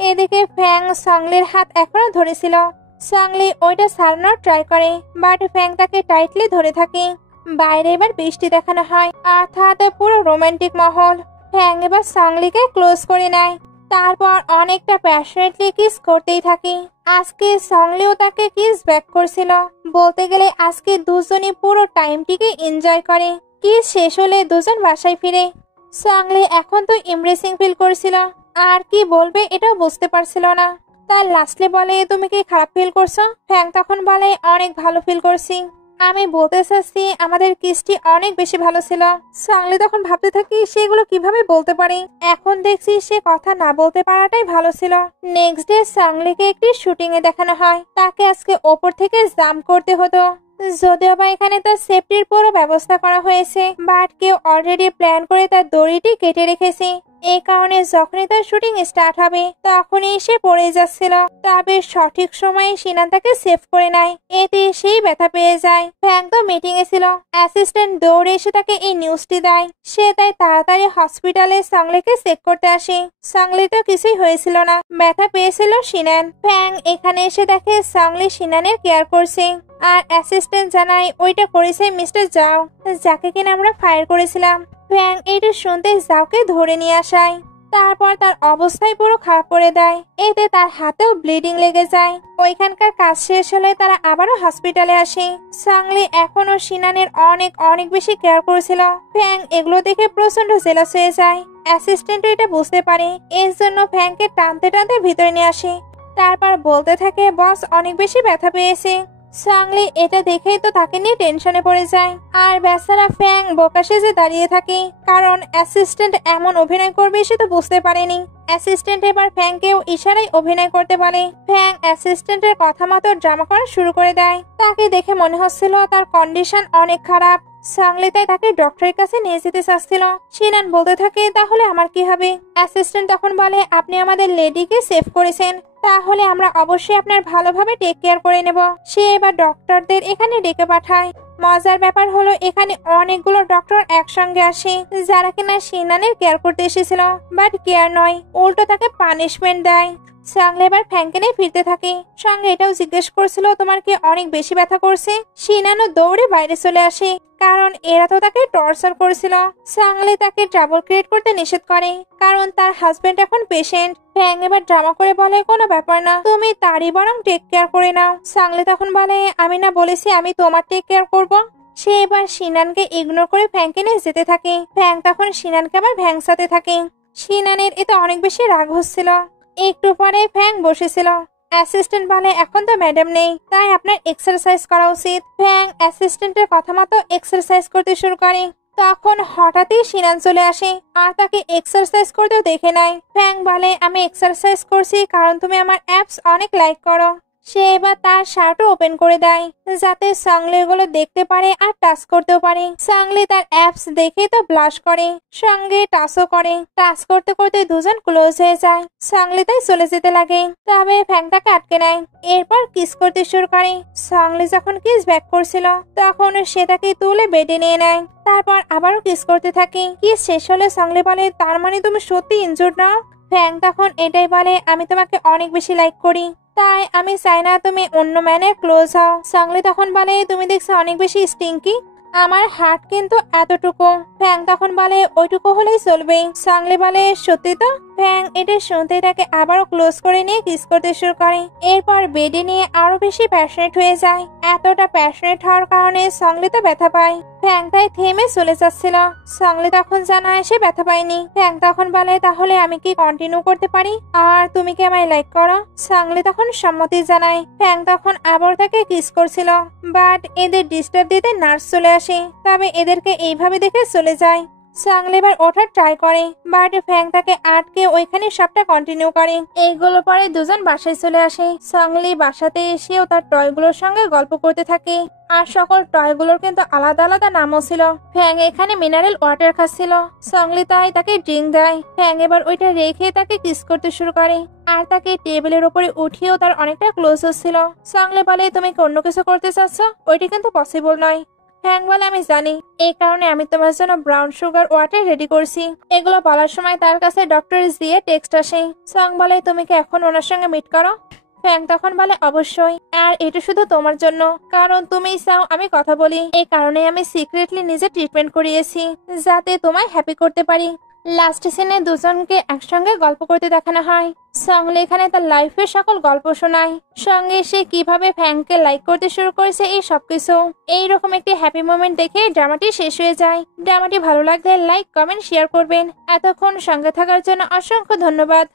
এদিকে ফ্যাং সংলির হাত এখনো ধরেছিল। সংলি ওইটা ছাড়ানোর ট্রাই করে, বাট ফ্যাং তাকে টাইটলি ধরে থাকে। বাইরে এবার বৃষ্টি দেখানো হয়, অর্থাৎ পুরো রোমান্টিক মহল। ফ্যাং এবার সংলিকে ক্লোজ করে নেয়, তারপর অনেকটা প্যাশনেটলি কিস করতেই থাকে। আজকে সংলিও তাকে কিস ব্যাক করছিল। বলতে গেলে আজকে দুজনই পুরো টাইমটিকে এনজয় করে। কিস শেষ হলে দুজন বাসায় ফিরে। সংলি এখন তো এমব্রেসিং ফিল করছিল, আর কি বলবে এটাও বুঝতে পারছিল না। তার লাস্টলি বলে তুমি কি খারাপ ফিল করছো? ফ্যাং তখন বলে অনেক ভালো ফিল করছি, আমি বলতে চাচ্ছি আমাদের কিসটি অনেক বেশি ভালো ছিল। সংলি তখন ভাবতে থাকি সেগুলো কিভাবে বলতে পারে। এখন দেখছি সে কথা না বলতে পারাটাই ভালো ছিল। নেক্সট ডে সংলিকে একটি শুটিং এ দেখানো হয়। তাকে আজকে ওপর থেকে জাম্প করতে হতো, যদিও বা এখানে তার সেফটির পুরো ব্যবস্থা করা হয়েছে, বাট কেউ অলরেডি প্ল্যান করে তার দড়িটি কেটে রেখেছে। এই কারণে যখনই তার শুটিং স্টার্ট হবে তখনই সে পড়ে যাচ্ছিল। তবে সঠিক সময়ে সিনান তাকে সেভ করে নেয়, এতে সেই ব্যথা পেয়ে যায়। ফ্যাং তো মিটিং এ ছিল, অ্যাসিস্ট্যান্ট দৌড়ে এসে তাকে এই নিউজটি দেয়। সে তাই তাড়াতাড়ি হসপিটালে সাংলিকে চেক করতে আসে। সাংলি তো কিছুই হয়েছিল না, ব্যথা পেয়েছিল সিনান। ফ্যাং এখানে এসে দেখে সাংলি সিনানের কেয়ার করছে, আর অ্যাসিস্ট্যান্ট জানায় ওইটা করেছে মিস্টার জাও, যাকে কিনা আমরা ফায়ার করেছিলাম। ফ্যাং এটা শুনতে জাওকে ধরে নিয়ে আসায়, তারপর তার অবস্থায় পুরো খারাপ করে দেয়, এতে তার হাতেও ব্লিডিং লেগে যায়। ওইখানকার কাজ শেষ হলে তারা আবারও হসপিটালে আসে। সাংলি এখনো সিনানের অনেক অনেক বেশি কেয়ার করেছিল। ফ্যাং এগুলো দেখে প্রচন্ড জেলাস হয়ে যায়। অ্যাসিস্ট্যান্ট এটা বুঝতে পারে, এর জন্য ফ্যাংকে টানতে টানতে ভিতরে নিয়ে আসে। তারপর বলতে থাকে বস অনেক বেশি ব্যথা পেয়েছে। সাংলি এটা দেখেই তো তাকে নিয়ে টেনশনে পড়ে যায়, আর বেচারা ফ্যাং বোকা সেজে দাঁড়িয়ে থাকে, কারণ অ্যাসিস্ট্যান্ট এমন অভিনয় করবে সে তো বুঝতে পারেনি। অ্যাসিস্ট্যান্ট এবার ফ্যাংকেও ইশারায় অভিনয় করতে বলে। ফ্যাং অ্যাসিস্ট্যান্টের কথা মতো ড্রামা করা শুরু করে দেয়। তাকে দেখে মনে হচ্ছিল তার কন্ডিশন অনেক খারাপ। সাংলি তাই তাকে ডক্টরের কাছে নিয়ে যেতে চাচ্ছিল। সিনান বলতে থাকে তাহলে আমার কি হবে? অ্যাসিস্ট্যান্ট তখন বলে আপনি আমাদের লেডিকে সেভ করেছেন, তাহলে আমরা অবশ্যই আপনার ভালোভাবে টেক কেয়ার করে নেব। সে এবার ডক্টরদের এখানে ডেকে পাঠায়। মজার ব্যাপার হলো এখানে অনেকগুলো ডক্টর একসঙ্গে আসে, যারা কিনা সিনানের কেয়ার করতে এসেছিল, বাট কেয়ার নয়, উল্টো তাকে পানিশমেন্ট দেয়। সাংলি এবার ফ্যাংকে নিয়ে ফিরতে থাকে। সঙ্গে এটাও জিজ্ঞেস করছিল তোমার কি অনেক বেশি ব্যথা করছে? সিনানও দৌড়ে বাইরে চলে আসে, কারণ এরা তো তাকে টর্চার করেছিল। সাংলি তাকে ট্রাবল ক্রিয়েট করতে নিষেধ করে, কারণ তার হাজবেন্ড এখন পেশেন্ট। ফ্যাং এবার ড্রামা করে বলে কোনো ব্যাপার না, তুমি তারই বরং টেক কেয়ার করে নাও। সাংলি তখন বলে আমি না বলেছি আমি তোমার টেক কেয়ার করব। সে এবার সিনানকে ইগনোর করে ফ্যাংকে নিয়ে যেতে থাকে। ফ্যাং তখন সিনানকে আবার ভ্যাংসাতে থাকে। সিনানের এতে অনেক বেশি রাগ হচ্ছিল। একটু পরে ফ্যাং বসেছিল। অ্যাসিস্ট্যান্ট বলে এখন তো ম্যাডাম নেই, তাই আপনার এক্সারসাইজ করা উচিত। ফ্যাং অ্যাসিস্ট্যান্টের কথা মতো এক্সারসাইজ করতে শুরু করে। তখন হঠাৎই সিনান চলে আসে, আর তাকে এক্সারসাইজ করতেও দেখে নেয়। ফ্যাং বলে আমি এক্সারসাইজ করছি কারণ তুমি আমার অ্যাপস অনেক লাইক করো। সে এবার তার শার্টও ওপেন করে দেয়, যাতে সাংলি এগুলো দেখতে পারে আর টাচ করতেও পারে। সাংলি তার অ্যাপস দেখে তো ব্লাশ করে, সঙ্গে টাচও করে। টাচ করতে করতে দুজন ক্লোজ হয়ে যায়। সাংলি তাই চলে যেতে লাগে, তবে ফ্যাংটাকে আটকে নেয়। এরপর কিস করতে শুরু করে। সাংলি যখন কিস ব্যাক করছিল তখন সে তাকে তুলে বেডে নিয়ে নেয়। তারপর আবারও কিস করতে থাকে। কিস শেষ হলে সাংলি বলে তার মানে তুমি সত্যি ইনজুর্ড নাও? ফ্যাং তখন এটাই বলে আমি তোমাকে অনেক বেশি লাইক করি, তাই আমি চাই না তুমি অন্য ম্যানের ক্লোজ হও। সাংলি তখন বলে তুমি দেখছো অনেক বেশি স্টিঙ্কি, আমার হার্ট কিন্তু এতটুকু। ফ্যাং তখন বলে ওইটুকু হলেই চলবে। সাংলি বলে সত্যি তো? ফ্যাং এটা শুনতে তাকে আবারও ক্লোজ করে নিয়ে কিস করতে শুরু করে। এরপর বেডে নিয়ে আরো বেশি প্যাশনেট হয়ে যায়। এতটা প্যাশনেট হওয়ার কারণে সাংলি তো ব্যথা পায়। ফ্যাং তাই থেমে চলে যাচ্ছিল। সাংলি তখন জানায় সে ব্যথা পায়নি। ফ্যাং তখন বলে তাহলে আমি কি কন্টিনিউ করতে পারি, আর তুমি কি আমায় লাইক করো? সাংলি তখন সম্মতি জানায়। ফ্যাং তখন আবার তাকে কিস করছিল, বাট এদের ডিস্টার্ব দিতে নার্স চলে আসে, তবে এদেরকে এইভাবে দেখে চলে যায়। সাংলি এবার ওঠার ট্রাই করে, বাট ফ্যাং তাকে আটকে ওইখানে সবটা কন্টিনিউ করে। এইগুলো পরে দুজন বাসায় চলে আসে। সাংলি বাসাতে এসেও তার টয়গুলোর সঙ্গে গল্প করতে থাকে, আর সকল টয়গুলোর কিন্তু আলাদা আলাদা নামও ছিল। ফ্যাং এখানে মিনারেল ওয়াটার খাচ্ছিল, সাংলি তাই তাকে ড্রিঙ্ক দেয়। ফ্যাং এবার ওইটা রেখে তাকে কিস করতে শুরু করে, আর তাকে টেবিলের উপরে উঠিয়েও তার অনেকটা ক্লোজ হচ্ছিল। সাংলি বলে তুমি কি অন্য কিছু করতে চাচ্ছ? ওইটা কিন্তু পসিবল নয়। ফ্যাং বলে আমি জানি, এই কারণে আমি তোমার জন্য ব্রাউন সুগার ওয়াটার রেডি করছি। এগুলো বলার সময় তার কাছে ডক্টর দিয়ে টেক্সট আসে। সং বলে তুমি কি এখন ওনার সঙ্গে মিট করো? ফ্যাং তখন বলে অবশ্যই, আর এটা শুধু তোমার জন্য, কারণ তুমিই চাও আমি কথা বলি। এই কারণে আমি সিক্রেটলি নিজে ট্রিটমেন্ট করিয়েছি, যাতে তোমায় হ্যাপি করতে পারি। লাস্ট সিনে দুজনকে একসঙ্গে গল্প করতে দেখানো হয়। সাংলি এখানে তার লাইফের সকল গল্প শোনায়, সঙ্গে সে কিভাবে ফ্যাংকে লাইক করতে শুরু করেছে এই সবকিছু। এইরকম একটি হ্যাপি মোমেন্ট দেখে ড্রামাটি শেষ হয়ে যায়। ড্রামাটি ভালো লাগলে লাইক, কমেন্ট, শেয়ার করবেন। এতক্ষণ সঙ্গে থাকার জন্য অসংখ্য ধন্যবাদ।